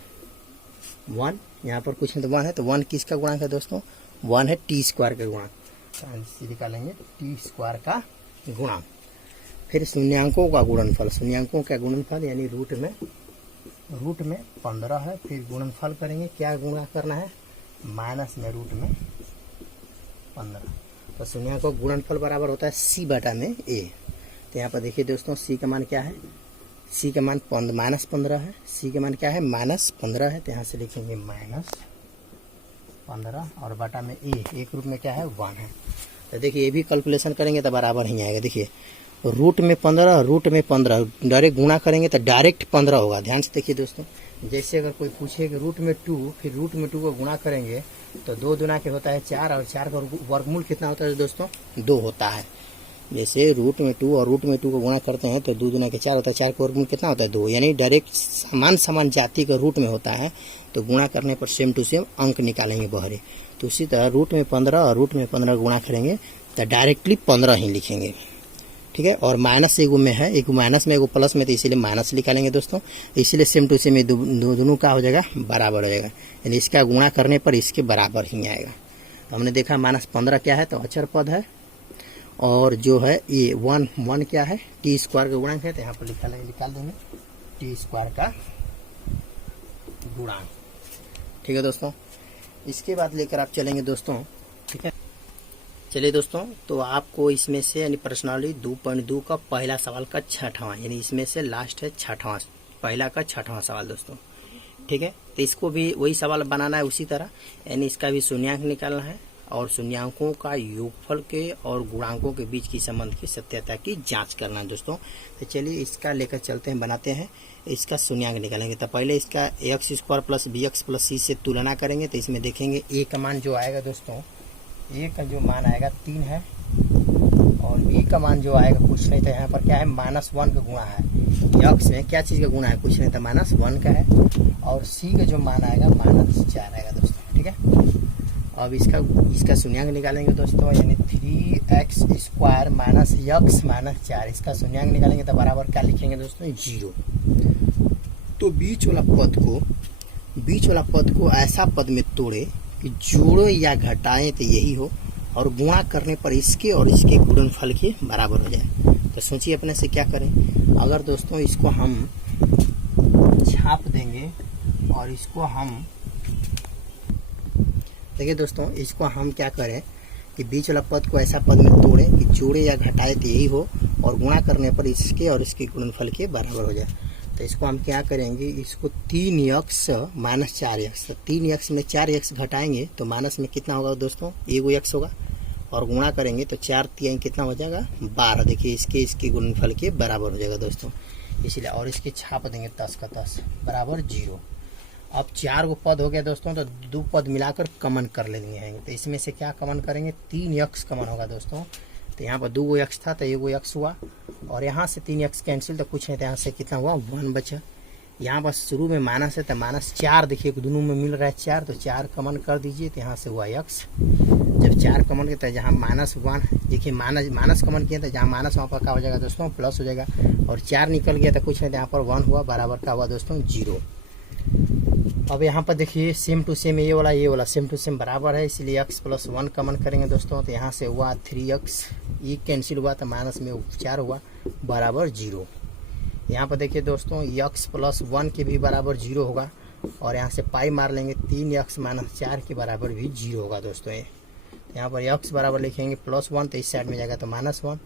यहाँ पर कुछ नहीं तो 1 है, तो 1 किसका गुणांक है दोस्तों, 1 है टी स्क्वायर का गुणांक, तो निकालेंगे टी स्क्वायर का गुणांक। फिर शून्यांकों का गुणनफल, शून्यांकों का गुणनफल यानी रूट में 15 है, फिर गुणनफल करेंगे, क्या गुणा करना है माइनस में रूट में 15, तो शून्यांकों का गुणनफल बराबर होता है सी बटा में ए। तो यहाँ पर देखिए दोस्तों सी का मान क्या है, सी का मान -15 है, सी का मान क्या है -15 है, तो यहाँ से लिखेंगे -15 और बटा में ए, एक रूप में क्या है 1 है। तो देखिए ये भी कैलकुलेशन करेंगे तो बराबर ही आएगा, देखिए रूट में 15 डायरेक्ट गुणा करेंगे तो डायरेक्ट 15 होगा। ध्यान से देखिए दोस्तों, जैसे अगर कोई पूछे कि रूट में 2, फिर रूट में 2 को गुणा करेंगे तो 2 दुना के होता है 4, और 4 का वर्गमूल कितना होता है दोस्तों 2 होता है। जैसे रूट में 2 और रूट में 2 को गुणा करते हैं तो 2 दुना के 4 होता है, 4 का वर्गमूल कितना होता है 2, यानी डायरेक्ट समान जाति का रूट में होता है, तो गुणा करने पर सेम टू सेम अंक निकालेंगे बहरे। तो उसी तरह रूट में 15 और रूट में 15 गुणा करेंगे तो डायरेक्टली 15 ही लिखेंगे, ठीक है। और माइनस एगो में है, एगो माइनस में एगो प्लस में, तो इसीलिए माइनस निकालेंगे दोस्तों, इसलिए सेम टू सेम दोनों का हो जाएगा बराबर हो जाएगा, यानी इसका गुणा करने पर इसके बराबर ही आएगा। तो हमने देखा -15 क्या है तो अचर पद है, और जो है ये 1 क्या है टी स्क्वायर का गुणांक है, तो यहाँ पर निकाल देंगे टी स्क्वायर का गुणांक, ठीक है दोस्तों। इसके बाद लेकर आप चलेंगे दोस्तों, ठीक है। चलिए दोस्तों, तो आपको इसमें से यानी प्रश्नावली 2.2 का पहला सवाल का 6वां, यानी इसमें से लास्ट है 6वां, पहला का 6वां सवाल दोस्तों, ठीक है। तो इसको भी वही सवाल बनाना है उसी तरह, यानी इसका भी शून्यांक निकालना है, और शून्यांकों का योगफल के और गुणांकों के बीच की संबंध की सत्यता की जांच करना है दोस्तों। तो चलिए इसका लेकर चलते हैं, बनाते हैं, इसका शून्यांक निकालेंगे। तो पहले इसका x² + bx + c से तुलना करेंगे, तो इसमें देखेंगे a का मान जो आएगा दोस्तों, a का जो मान आएगा 3 है, और b का मान जो आएगा कुछ नहीं, तो यहाँ पर क्या है -1 का गुणा है, x में क्या चीज़ का गुणा है कुछ नहीं, तो -1 का है, और c का जो मान आएगा -4 आएगा दोस्तों, ठीक है। अब इसका शून्यांक निकालेंगे दोस्तों, यानी 3x² - x - 4, इसका शून्यांक निकालेंगे तो बराबर क्या लिखेंगे दोस्तों 0। तो बीच वाला पद को ऐसा पद में तोड़े कि जोड़े या घटाएं तो यही हो, और गुणा करने पर इसके और इसके गुणनफल के बराबर हो जाए। तो सोचिए अपने से क्या करें, अगर दोस्तों इसको हम छाप देंगे, और इसको हम देखिए दोस्तों, इसको हम क्या करें कि बीच वाला पद को ऐसा पद में तोड़ें कि जोड़े या घटाए तो यही हो, और गुणा करने पर इसके और इसके गुणनफल के बराबर हो जाए। तो इसको हम क्या करेंगे, इसको 3x - 4x, तो 3x में 4x घटाएंगे तो माइनस में कितना होगा दोस्तों, एगो x होगा, और गुणा करेंगे तो 4 3 कितना हो जाएगा 12, देखिए इसके गुणनफल के बराबर हो जाएगा दोस्तों, इसलिए। और इसके छाप देंगे 10 का 10 बराबर 0। अब 4 को पद हो गया दोस्तों, तो 2 पद मिलाकर कमन कर लेंगे, तो इसमें से क्या कमन करेंगे 3x कमन होगा दोस्तों। तो यहाँ पर 2 x था तो एगो x हुआ, और यहाँ से 3x कैंसिल, तो कुछ नहीं, तो यहाँ से कितना हुआ 1 बचा। यहाँ पर शुरू में माइनस है तो -4, देखिए दोनों में मिल रहा है 4, तो 4 कमन कर दीजिए, तो यहाँ से हुआ x। जब 4 कमन किया तो जहाँ -1, देखिए माइनस कमन किया तो जहाँ माइनस वहाँ पर क्या हो जाएगा दोस्तों प्लस हो जाएगा, और 4 निकल गया तो कुछ नहीं, तो यहाँ पर 1 हुआ, बराबर का हुआ दोस्तों 0। अब यहाँ पर देखिए सेम टू सेम ये वाला सेम टू सेम बराबर है, इसलिए x + 1 कमन करेंगे दोस्तों, तो यहाँ से हुआ 3x, ये कैंसिल हुआ तो माइनस में 4 हुआ, बराबर 0। यहाँ पर देखिए दोस्तों x प्लस 1 के भी बराबर 0 होगा, और यहाँ से पाई मार लेंगे 3x माइनस 4 के बराबर भी 0 होगा दोस्तों। ये यहाँ पर x बराबर लिखेंगे +1 तो इस साइड में जाएगा तो -1,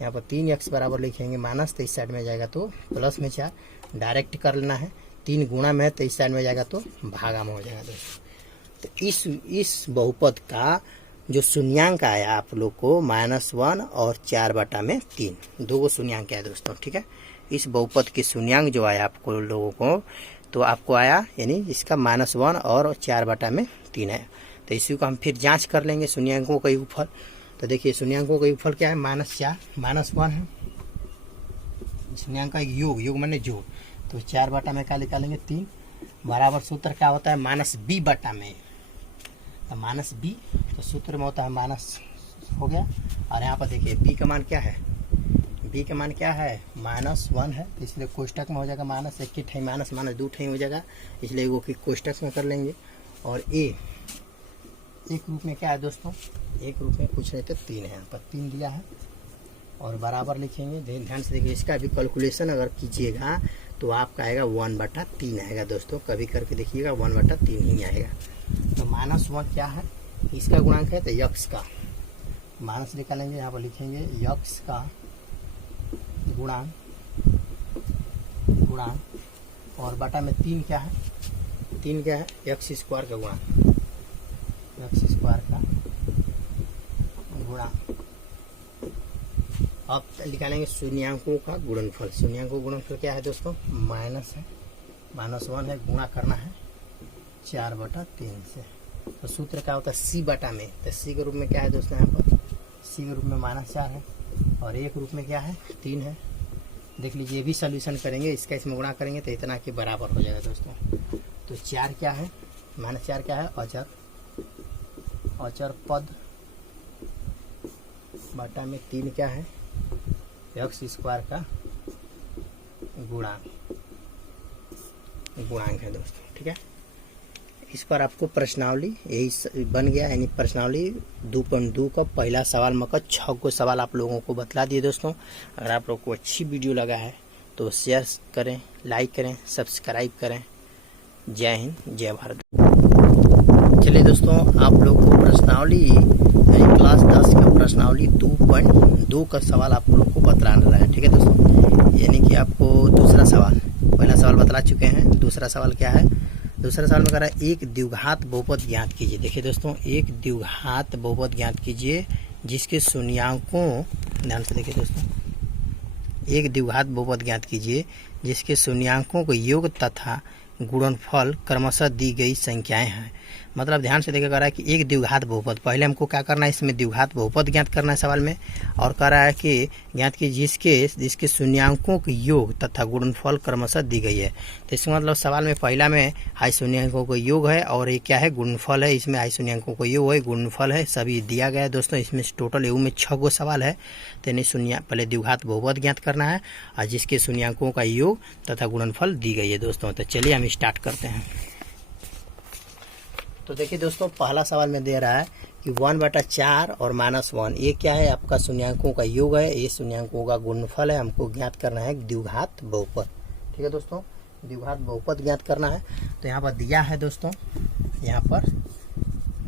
यहाँ पर 3x बराबर लिखेंगे माइनस तो इस साइड में जाएगा तो प्लस में 4, डायरेक्ट कर लेना है। 3 गुणा में है तो इस साइड में जाएगा तो भागा में हो जाएगा दोस्तों। तो इस बहुपद का जो शून्यांक आया आप लोग को -1 और 4/3, दो गो शून्यांक है दोस्तों, ठीक है। इस बहुपद के शून्यांक जो आया आपको लोगों को, तो आपको आया यानी इसका -1 और 4/3 है। तो इसी को हम फिर जांच कर लेंगे शून्यांकों का योगफल। तो देखिए शून्यांकों का योगफल क्या है, -4 -1 है, शून्यांक का योग माने जोड़। तो 4 में क्या निकालेंगे 3, बराबर सूत्र क्या होता है -b/में, तो -b, तो सूत्र में होता है माइनस हो गया। और यहाँ पर देखिए b का मान क्या है, b का मान क्या है -1 है, तो इसलिए कोष्टक में हो जाएगा माइनस, एक ठाई माइनस माइनस 2 ठाई हो जाएगा, इसलिए वो कोष्टक में कर लेंगे। और a एक रूप में क्या है दोस्तों, एक रूप में पूछ रहे थे 3 है, यहाँ पर 3 दिया है, और बराबर लिखेंगे। ध्यान से देखिए, इसका भी कैलकुलेशन अगर कीजिएगा तो आपका आएगा 1/3 आएगा दोस्तों, कभी करके देखिएगा 1/3 ही आएगा। तो -1 क्या है, इसका गुणांक है, तो x का माइनस निकालेंगे, यहाँ पर लिखेंगे x का गुणांक और बटा में 3 क्या है, 3 क्या है x² का गुणांक, x² का गुणांक। अब निकालेंगे शून्यांकों का गुणनफल। शून्यांकों का गुणनफल क्या है दोस्तों, माइनस है, -1 है, गुणा करना है 4/3 से। तो सूत्र क्या होता है c/में, तो c के रूप में क्या है दोस्तों, यहाँ पर c के रूप में -4 है, और एक रूप में क्या है 3 है। देख लीजिए, ये भी सोल्यूशन करेंगे, इसका इसमें गुणा करेंगे तो इतना के बराबर हो जाएगा दोस्तों। तो 4 क्या है, -4 क्या है, अचर पद, बटा में 3 क्या है x² का गुणांक है दोस्तों, ठीक है। इस पर आपको प्रश्नावली यही बन गया, यानी प्रश्नावली 2.2 का पहला सवाल में का 6 को सवाल आप लोगों को बतला दिए दोस्तों। अगर आप लोग को अच्छी वीडियो लगा है तो शेयर करें, लाइक करें, सब्सक्राइब करें। जय हिंद, जय भारत। चलिए दोस्तों, आप लोग को प्रश्नावली क्लास 10 का प्रश्नावली 2.2 का सवाल आप लोग को बतलाना रहा है, ठीक है दोस्तों। यानी कि आपको दूसरा सवाल, पहला सवाल बतला चुके हैं, दूसरा सवाल क्या है, दूसरा सवाल में कह रहा है एक द्विघात बहुपद ज्ञात कीजिए। देखिए दोस्तों, एक द्विघात बहुपद ज्ञात कीजिए जिसके शून्यांकों, ध्यान से देखिए दोस्तों, एक द्विघात बहुपद ज्ञात कीजिए जिसके शून्यांकों को योग तथा गुणनफल क्रमशः दी गई संख्याएं हैं। मतलब ध्यान से देखिए, कह रहा है कि एक द्विघात बहुपद, पहले हमको क्या करना है, इसमें द्विघात बहुपद ज्ञात करना है सवाल में, और कह रहा है कि ज्ञात की जिसके शून्यांकों के योग तथा गुणनफल क्रमशः दी गई है। तो इसका मतलब सवाल में पहला में आई शून्यांकों को योग है, और ये क्या है गुणनफल है, इसमें आई शून्यांकों को योग है, गुणनफल है, सभी दिया गया है दोस्तों। इसमें टोटल EU में 6 गो सवाल है। तो यानी पहले द्विघात बहुपद ज्ञात करना है और जिसके शून्यांकों का योग तथा गुणनफल दी गई है दोस्तों। तो चलिए हम स्टार्ट करते हैं। तो देखिए दोस्तों, पहला सवाल में दे रहा है कि 1/4 और -1, ये क्या है आपका शून्यांकों का योग है, ये शून्यांकों का गुणनफल है, हमको ज्ञात करना है द्विघात बहुपद, ठीक है दोस्तों। द्विघात बहुपद ज्ञात करना है। तो यहाँ पर दिया है दोस्तों, यहाँ पर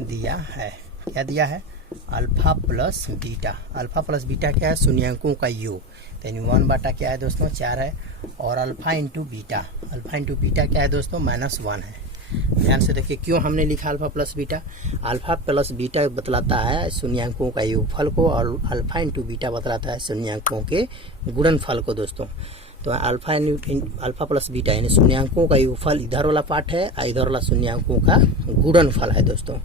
दिया है, क्या दिया है, alpha plus beta. Alpha plus beta क्या है, शून्यांकों का योग, तो यानी 1 क्या है दोस्तों 4 है, और alpha into beta, alpha into beta क्या है दोस्तों -1 है। ध्यान से देखिए, क्यों हमने लिखा alpha plus beta, alpha plus beta बतलाता है शून्यांकों का योगफल को, और अल्फा इंटू बीटा बतलाता है शून्यांकों के गुणनफल को दोस्तों। तो अल्फा प्लस बीटा यानी शून्यांकों का योगफल इधर वाला पार्ट है, और इधर वाला शून्यांकों का गुणनफल है दोस्तों।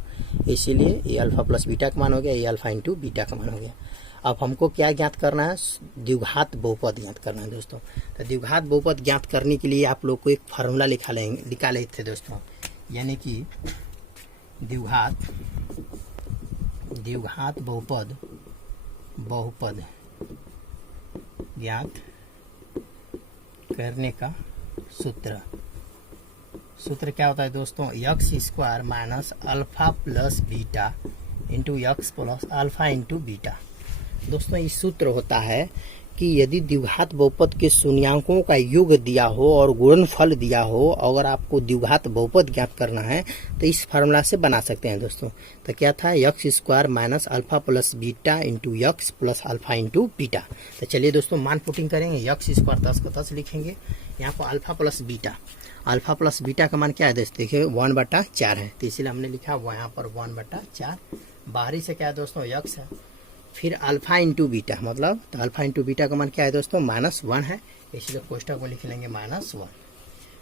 इसीलिए ये अल्फा प्लस बीटा का मान हो गया, ये अल्फा इंटू बीटा का मान हो गया। अब हमको क्या ज्ञात करना है, द्विघात बहुपद ज्ञात करना है दोस्तों। तो द्विघात बहुपद ज्ञात करने के लिए आप लोग को एक फार्मूला निकाले थे दोस्तों, यानी कि द्विघात बहुपद ज्ञात करने का सूत्र क्या होता है दोस्तों, x² minus alpha plus beta into x plus alpha into beta. दोस्तों ये सूत्र होता है कि यदि द्विघात बहुपद के शून्यांकों का योग दिया हो और गुणनफल दिया हो, अगर आपको द्विघात बहुपद ज्ञात करना है तो इस फार्मूला से बना सकते हैं दोस्तों। तो क्या था, x square minus alpha plus beta into x plus alpha into beta. तो चलिए दोस्तों मान पुटिंग करेंगे। एक्स स्क्वायर 10 का 10 लिखेंगे, यहाँ पर अल्फा प्लस बीटा का मान क्या है दोस्तों, देखिए 1/4 है, तो इसीलिए हमने लिखा यहाँ पर 1/4। बाहरी से क्या है दोस्तों, एक्स है, फिर अल्फा इंटू बीटा, मतलब तो अल्फा इंटू बीटा का मान क्या है दोस्तों, -1 है, इसलिए कोष्ठक को लिख लेंगे -1।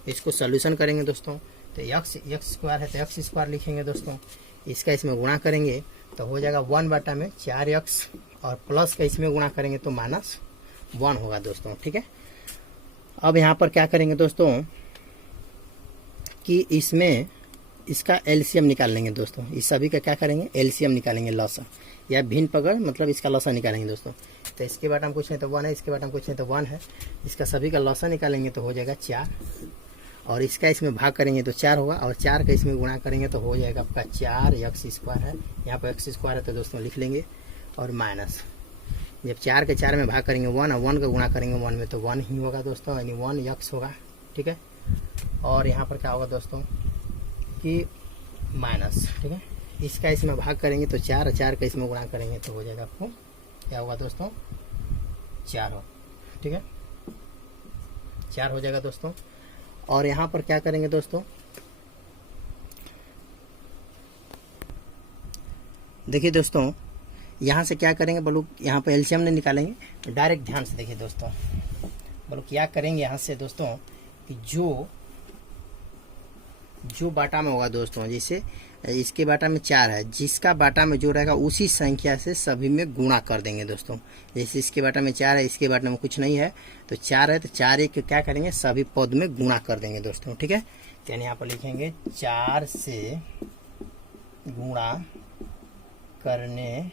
इसको सोल्यूशन करेंगे दोस्तों, तो एक्स स्क्वायर है तो एक्स स्क्वायर लिखेंगे दोस्तों, इसका इसमें गुणा करेंगे तो हो जाएगा 1/4x, और प्लस का इसमें गुणा करेंगे तो -1 होगा दोस्तों। ठीक है, अब यहाँ पर क्या करेंगे दोस्तों कि इसमें इसका एलसीएम निकाल लेंगे दोस्तों। इस सभी का क्या करेंगे, एलसीएम निकालेंगे, लसा या भिन्न पकड़, मतलब इसका लसा निकालेंगे दोस्तों। तो इसके बाद हम पूछें तो 1 है, इसके बाद हम पूछें तो 1 है, इसका सभी का लसा निकालेंगे तो हो जाएगा 4, और इसका इसमें भाग करेंगे तो 4 होगा, और 4 का इसमें गुणा करेंगे तो हो जाएगा आपका 4x स्क्वायर है, यहाँ पर x स्क्वायर है तो दोस्तों लिख लेंगे, और माइनस जब 4 के 4 में भाग करेंगे 1, और 1 का गुणा करेंगे 1 में तो 1 ही होगा दोस्तों, यानी 1x होगा। ठीक है, और यहाँ पर क्या होगा दोस्तों कि माइनस, ठीक है, इसका इसमें भाग करेंगे तो 4 का इसमें गुणा करेंगे तो हो जाएगा आपको क्या होगा दोस्तों, 4 हो। ठीक है, 4 हो जाएगा दोस्तों। और यहाँ पर क्या करेंगे दोस्तों, देखिए दोस्तों यहाँ से क्या करेंगे बोलो, यहाँ पर एलसीएम नहीं निकालेंगे, तो डायरेक्ट ध्यान से देखिए दोस्तों, बोलो क्या करेंगे यहाँ से दोस्तों कि जो बाटा में होगा दोस्तों, जैसे इसके बाटा में 4 है, जिसका बाटा में जो रहेगा उसी संख्या से सभी में गुणा कर देंगे दोस्तों। जैसे इसके बाटा में 4 है, इसके बाटा में कुछ नहीं है, तो 4 है तो 4 एक क्या करेंगे, सभी पद में गुणा कर देंगे दोस्तों। ठीक है, यानी यहाँ पर लिखेंगे 4 से गुणा करने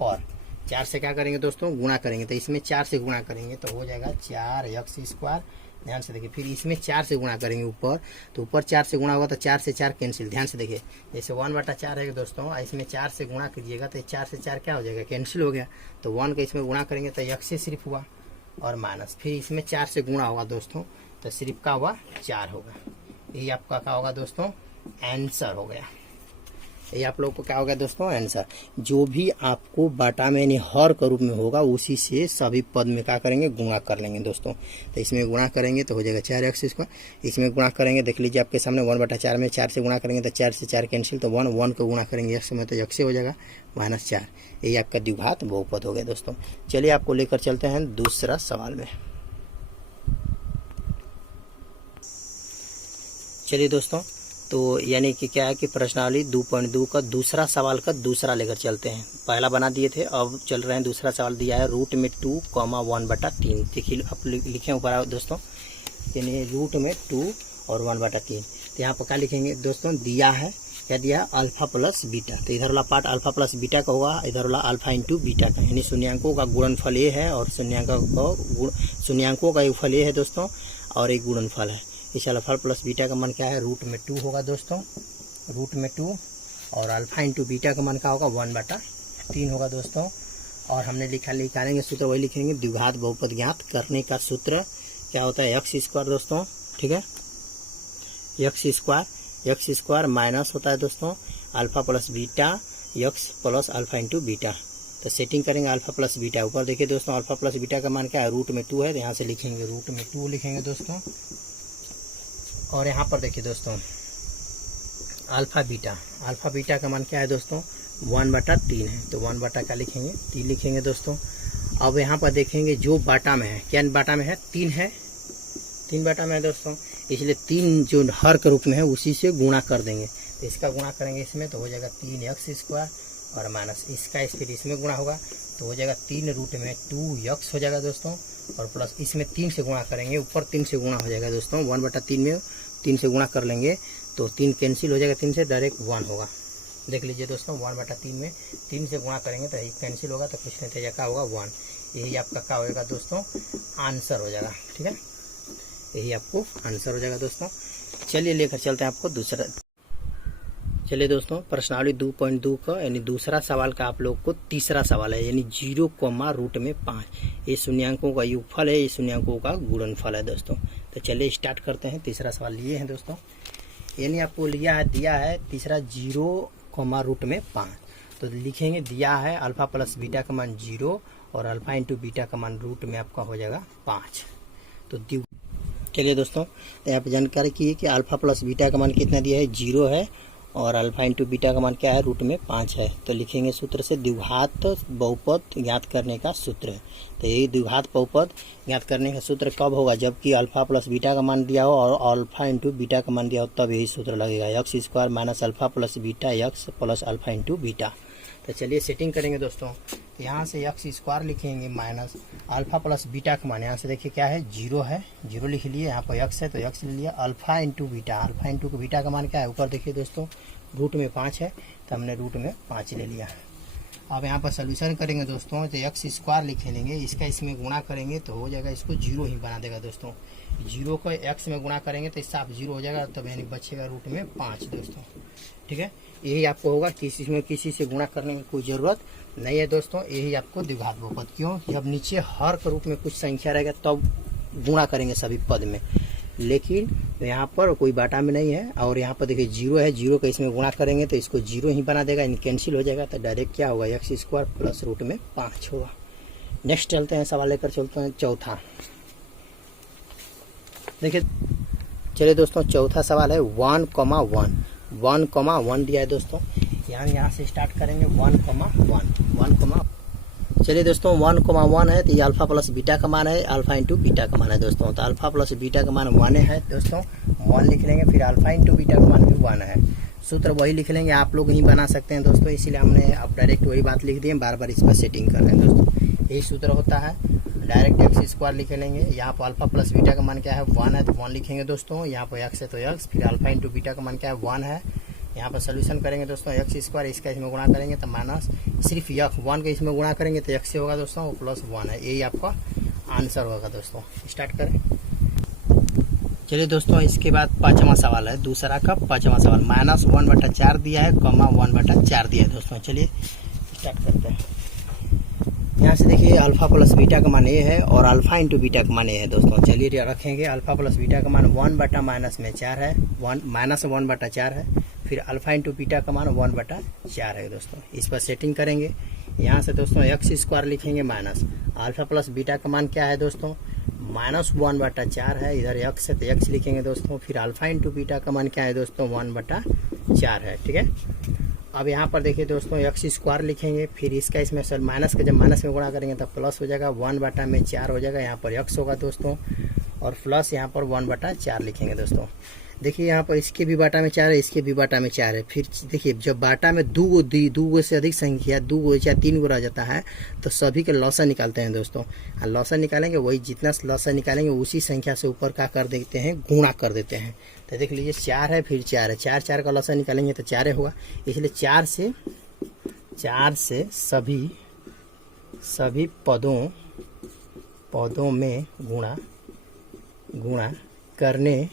पर, 4 से क्या करेंगे दोस्तों, गुणा करेंगे, तो इसमें 4 से गुणा करेंगे तो हो जाएगा 4x स्क्वायर। ध्यान से देखिए, फिर इसमें 4 से गुणा करेंगे ऊपर, तो ऊपर 4 से गुणा होगा तो 4 से 4 कैंसिल। ध्यान से देखिए, जैसे 1/4 है दोस्तों, इसमें 4 से गुणा कीजिएगा तो 4 से 4 क्या हो जाएगा, कैंसिल हो गया, तो 1 का इसमें गुणा करेंगे तो x से सिर्फ हुआ, और माइनस, फिर इसमें 4 से गुणा होगा दोस्तों तो सिर्फ का हुआ 4 होगा। यही आपका क्या होगा दोस्तों, आंसर हो गया। ये आप लोग को क्या होगा दोस्तों, आंसर। जो भी आपको बाटा में यानी हर के रूप में होगा उसी से सभी पद में क्या करेंगे, गुणा कर लेंगे दोस्तों। तो इसमें गुणा करेंगे तो हो जाएगा 4x स्क्वायर, इसमें गुणा करेंगे, देख लीजिए आपके सामने 1/4 में 4 से गुणा करेंगे तो 4 से 4 कैंसिल, तो 1 का गुणा करेंगे x में तो x से हो जाएगा -4। यही आपका द्विघात बहुपद हो गया दोस्तों। चलिए आपको लेकर चलते हैं दूसरा सवाल में। चलिए दोस्तों, तो यानी कि क्या है कि प्रश्नावली 2.2 का दूसरा सवाल का दूसरा लेकर चलते हैं। पहला बना दिए थे, अब चल रहे हैं दूसरा सवाल। दिया है रूट में 2, 1/3। देखिए आप लिखे ऊपर दोस्तों, यानी रूट में 2 और 1/3। तो यहाँ पर क्या लिखेंगे दोस्तों, दिया है क्या दिया है, अल्फा प्लस बीटा। तो इधर वाला पार्ट अल्फा प्लस बीटा का होगा, इधर वाला अल्फा इंटू बीटा का, यानी शून्यांकों का गुणनफल ये है और शून्यांकों का एक फल ये है दोस्तों, और एक गुणनफल है। इस अल्फा प्लस बीटा का मान क्या है, रूट में 2 होगा दोस्तों, रूट में 2, और अल्फा इंटू बीटा का मान क्या होगा, 1/3 होगा दोस्तों। और हमने निकालेंगे सूत्र वही लिखेंगे, द्विघात बहुपद ज्ञात करने का सूत्र क्या होता है, x स्क्वायर दोस्तों। ठीक है, x स्क्वायर माइनस होता है दोस्तों alpha plus beta x plus alpha into beta. तो सेटिंग करेंगे अल्फा प्लस बीटा, ऊपर देखिए दोस्तों अल्फा प्लस बीटा का मान क्या है, रूट में 2 है, तो यहाँ से लिखेंगे रूट में 2 लिखेंगे दोस्तों। और यहाँ पर देखिए दोस्तों अल्फा बीटा का मान क्या है दोस्तों, 1/3 है, तो 1 का लिखेंगे 3 लिखेंगे दोस्तों। अब यहाँ पर देखेंगे जो बाटा में है, क्या बाटा में है, 3 है, 3 बाटा में है दोस्तों, इसलिए 3 जो हर के रूप में है उसी से गुणा कर देंगे। तो इसका गुणा करेंगे इसमें तो हो जाएगा 3x स्क्वायर, और माइनस इसका फिर इसमें गुणा होगा तो हो जाएगा 3 रूट में 2x हो जाएगा दोस्तों, और प्लस इसमें 3 से गुणा करेंगे, ऊपर 3 से गुणा हो जाएगा दोस्तों, 1/3 में 3 से गुणा कर लेंगे तो 3 कैंसिल हो जाएगा, 3 से डायरेक्ट 1 होगा। देख लीजिए दोस्तों 1/3 में 3 से गुणा करेंगे तो 1 कैंसिल होगा, तो कुछ नहीं तो क्या होगा 1। यही आपका क्या होगा दोस्तों, आंसर हो जाएगा। ठीक है, यही आपको आंसर हो जाएगा दोस्तों। चलिए लेकर चलते हैं आपको दूसरा। चलिए दोस्तों, प्रश्नावली 2.2 का यानी दूसरा सवाल का आप लोग को तीसरा सवाल है, यानी 0, ये शून्यांकों का योगफल है, ये शून्यांकों का गुणनफल है दोस्तों। तो चलिए स्टार्ट करते हैं। तीसरा सवाल लिए हैं दोस्तों, यानी आपको दिया है तीसरा 0, तो लिखेंगे दिया है अल्फा प्लस बीटा का मान 0 और अल्फा इंटू बीटा का मान रूट में आपका हो जाएगा 5। तो चलिए दोस्तों, यहाँ पे जानकारी की है कि अल्फा प्लस बीटा का मान कितना दिया है, 0 है और अल्फा इंटू बीटा का मान क्या है, रूट में 5 है। तो लिखेंगे सूत्र से द्विघात बहुपद ज्ञात करने का सूत्र है। तो यही द्विघात बहुपद ज्ञात करने का सूत्र कब होगा, जबकि अल्फा प्लस बीटा का मान दिया हो और अल्फा इंटू बीटा का मान दिया हो, तब यही सूत्र लगेगा, x square minus alpha plus beta x plus alpha into beta. तो चलिए सेटिंग करेंगे दोस्तों। तो यहाँ से एक्स स्क्वायर लिखेंगे माइनस अल्फा प्लस बीटा का मान, यहाँ से देखिए क्या है, 0 है, 0 लिख लिए, यहाँ पर एक्स है तो एक्स ले लिया, अल्फा इंटू बीटा का मान क्या है, ऊपर देखिए दोस्तों रूट में 5 है, तो हमने रूट में 5 ले लिया। अब यहाँ पर सोल्यूशन करेंगे दोस्तों, तो एक्स स्क्वायर लिख लेंगे, इसका इसमें गुणा करेंगे तो हो जाएगा, इसको 0 ही बना देगा दोस्तों। 0 को एक्स में गुणा करेंगे तो इससे आप 0 हो जाएगा, तब यानी बचेगा रूट में 5 दोस्तों। ठीक है, यही आपको होगा, किसी से गुणा करने की कोई ज़रूरत नहीं है दोस्तों। यही आपको द्विघात बहुपद, क्यों, जब नीचे हर के रूप में कुछ संख्या रहेगा तब गुणा करेंगे सभी पद में, लेकिन यहाँ पर कोई बाटा में नहीं है। और यहाँ पर देखिए 0 है, 0 का इसमें गुणा करेंगे तो इसको 0 ही बना देगा, यानी कैंसिल हो जाएगा। तो डायरेक्ट क्या होगा, एक्स स्क्वायर प्लस रूट में 5 होगा। नेक्स्ट चलते हैं, सवाल लेकर चलते हैं चौथा। देखिए चलिए दोस्तों, चौथा सवाल है 1,1 दिया है दोस्तों। यहाँ से स्टार्ट करेंगे 1,1। चलिए दोस्तों 1,1 है, तो ये अल्फा प्लस बीटा का मान है, अल्फा इंटू बीटा का मान है दोस्तों। तो अल्फा प्लस बीटा का मान 1 है दोस्तों, 1 लिख लेंगे, फिर अल्फा इंटू बीटा का मान भी 1 है। सूत्र वही लिख लेंगे, आप लोग ही बना सकते हैं दोस्तों, इसीलिए हमने अब डायरेक्ट वही बात लिख दी है, बार बार इस पर सेटिंग कर रहे हैं दोस्तों। यही सूत्र होता है, डायरेक्ट एक्स स्क्वायर लिख लेंगे। यहाँ पर अल्फा प्लस बीटा का मान क्या है, 1 है, तो 1 लिखेंगे दोस्तों। यहाँ पर एक्स है तो एक्स, फिर अल्फा इंटू बीटा का मान क्या है, 1 है। यहाँ पर सोल्यूशन करेंगे दोस्तों, एक्स स्क्वायर इसका इसमें गुणा करेंगे तो माइनस, सिर्फ 1 का इसमें गुणा करेंगे तो एक्स से होगा दोस्तों, वो प्लस 1 है। यही आपका आंसर होगा दोस्तों। स्टार्ट करें। चलिए दोस्तों, इसके बाद पांचवा सवाल है, दूसरा का पांचवा सवाल, -1/4 दिया है, 1/4 दिया है दोस्तों। चलिए स्टार्ट करते हैं। यहाँ से देखिए अल्फा प्लस बीटा का मान ए है और अल्फा इंटू बीटा का मान ए है दोस्तों। चलिए रखेंगे, अल्फा प्लस बीटा का मान 1/-4 है, -1/4 है, फिर अल्फा इंटू बीटा का मान 1/4 है दोस्तों। इस पर सेटिंग करेंगे। यहाँ से दोस्तों एक्स स्क्वायर लिखेंगे माइनस अल्फा प्लस बीटा का मान क्या है दोस्तों, -1/4 है, इधर एक्स है तो एक्स लिखेंगे दोस्तों, फिर अल्फा इंटू बीटा का मान क्या है दोस्तों, 1/4 है। ठीक है, अब यहाँ पर देखिए दोस्तों एक्स स्क्वायर लिखेंगे, फिर इसका इसमें सर माइनस का जब माइनस में गुणा करेंगे तब प्लस हो जाएगा, 1/4 हो जाएगा, यहाँ पर एक्स होगा दोस्तों, और प्लस यहाँ पर 1/4 लिखेंगे दोस्तों। देखिए यहाँ पर इसके भी बाटा में 4 है, इसके भी बाटा में 4 है। फिर देखिए जब बाटा में दो से अधिक संख्या 2 या 3 रह जाता है तो सभी के लॉसा निकालते हैं दोस्तों। लॉसा निकालेंगे, वही जितना लॉसा निकालेंगे उसी संख्या से ऊपर क्या कर देते हैं, गुणा कर देते हैं। तो देख लीजिए 4 है, फिर 4 है, 4 का लॉसा निकालेंगे तो 4 होगा, इसलिए 4 से सभी पदों में गुणा करने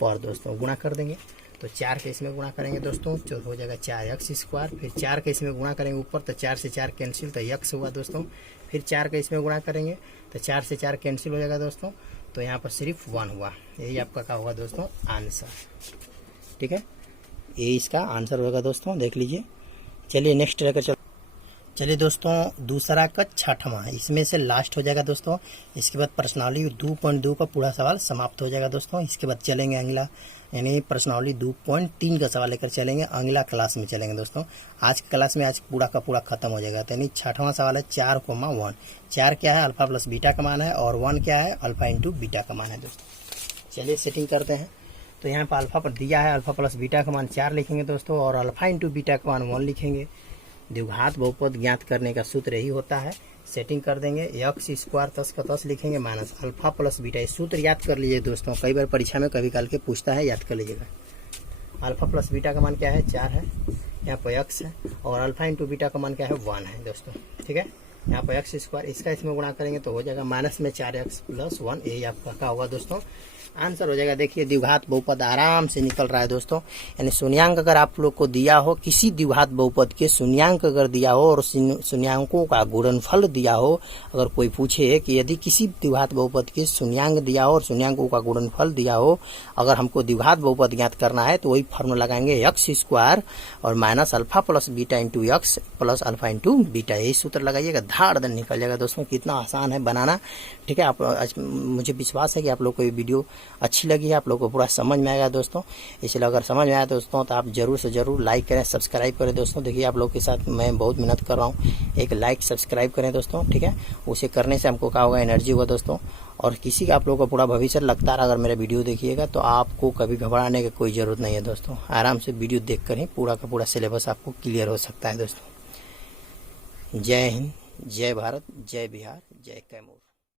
पर दोस्तों गुणा कर देंगे। तो 4 के इसमें गुणा करेंगे दोस्तों तो हो जाएगा 4x स्क्वायर, फिर 4 के इसमें गुणा करेंगे ऊपर तो 4 से 4 कैंसिल तो x हुआ दोस्तों, फिर 4 के इसमें गुणा करेंगे तो 4 से 4 कैंसिल हो जाएगा दोस्तों, तो यहाँ पर सिर्फ 1 हुआ। यही आपका क्या होगा दोस्तों, आंसर। ठीक है, यही इसका आंसर होगा दोस्तों, देख लीजिए। चलिए नेक्स्ट लेकर चलिए दोस्तों, दूसरा का छठवां, इसमें से लास्ट हो जाएगा दोस्तों। इसके बाद प्रश्नावली 2.2 का पूरा सवाल समाप्त हो जाएगा दोस्तों। इसके बाद चलेंगे अगला, यानी प्रश्नावली 2.3 का सवाल लेकर चलेंगे, अगला क्लास में चलेंगे दोस्तों। आज की क्लास में आज पूरा का पूरा खत्म हो जाएगा। तो यानी छठवां सवाल है 4,1। 4 क्या है, अल्फा प्लस बीटा का मान है, और 1 क्या है, अल्फा इंटू बीटा का मान है दोस्तों। चलिए सेटिंग करते हैं। तो यहाँ पर अल्फा पर दिया है, अल्फा प्लस बीटा का मान 4 लिखेंगे दोस्तों, और अल्फा इंटू बीटा का मान 1 लिखेंगे। द्विघात बहुपद ज्ञात करने का सूत्र यही होता है। सेटिंग कर देंगे, एक्स स्क्वायर 10 का 10 लिखेंगे माइनस अल्फा प्लस बीटा। इस सूत्र याद कर लीजिए दोस्तों, कई बार परीक्षा में कभी काल के पूछता है, याद कर लीजिएगा। अल्फा प्लस बीटा का मान क्या है, 4 है, यहाँ पर एक्स है, और अल्फा इंटू बीटा का मान क्या है, 1 है दोस्तों। ठीक है, यहाँ पर एक्स स्क्वायर इसका इसमें गुणा करेंगे तो हो जाएगा माइनस में 4x प्लस 1। यही आपका क्या होगा दोस्तों, आंसर हो जाएगा। देखिए द्विघात बहुपद आराम से निकल रहा है दोस्तों। यानी शून्यांक अगर आप लोग को दिया हो, किसी द्विघात बहुपद के शून्यांक अगर दिया हो और शून्यांकों का गुणनफल दिया हो, अगर कोई पूछे कि यदि किसी द्विघात बहुपद के शून्यांक दिया हो और शून्यांकों का गुणनफल दिया हो, अगर हमको द्विघात बहुपद ज्ञात करना है तो वही फॉर्मूला लगाएंगे एक्स स्क्वायर और minus alpha plus beta into x plus alpha into beta, यही सूत्र लगाइएगा, धाड़ दन निकल जाएगा दोस्तों। कितना आसान है बनाना, ठीक है। आप मुझे विश्वास है कि आप लोग को ये वीडियो अच्छी लगी है, आप लोग को पूरा समझ में आएगा दोस्तों। इसलिए अगर समझ में आया दोस्तों तो आप जरूर से जरूर लाइक करें, सब्सक्राइब करें दोस्तों। देखिए आप लोग के साथ मैं बहुत मेहनत कर रहा हूँ, एक लाइक सब्सक्राइब करें दोस्तों, ठीक है। उसे करने से हमको क्या होगा, एनर्जी होगा दोस्तों। और किसी का आप लोगों को पूरा भविष्य लगता रहा अगर मेरा वीडियो देखिएगा तो आपको कभी घबराने की कोई ज़रूरत नहीं है दोस्तों। आराम से वीडियो देख कर ही पूरा का पूरा सिलेबस आपको क्लियर हो सकता है दोस्तों। जय हिंद, जय भारत, जय बिहार, जय कैमूर।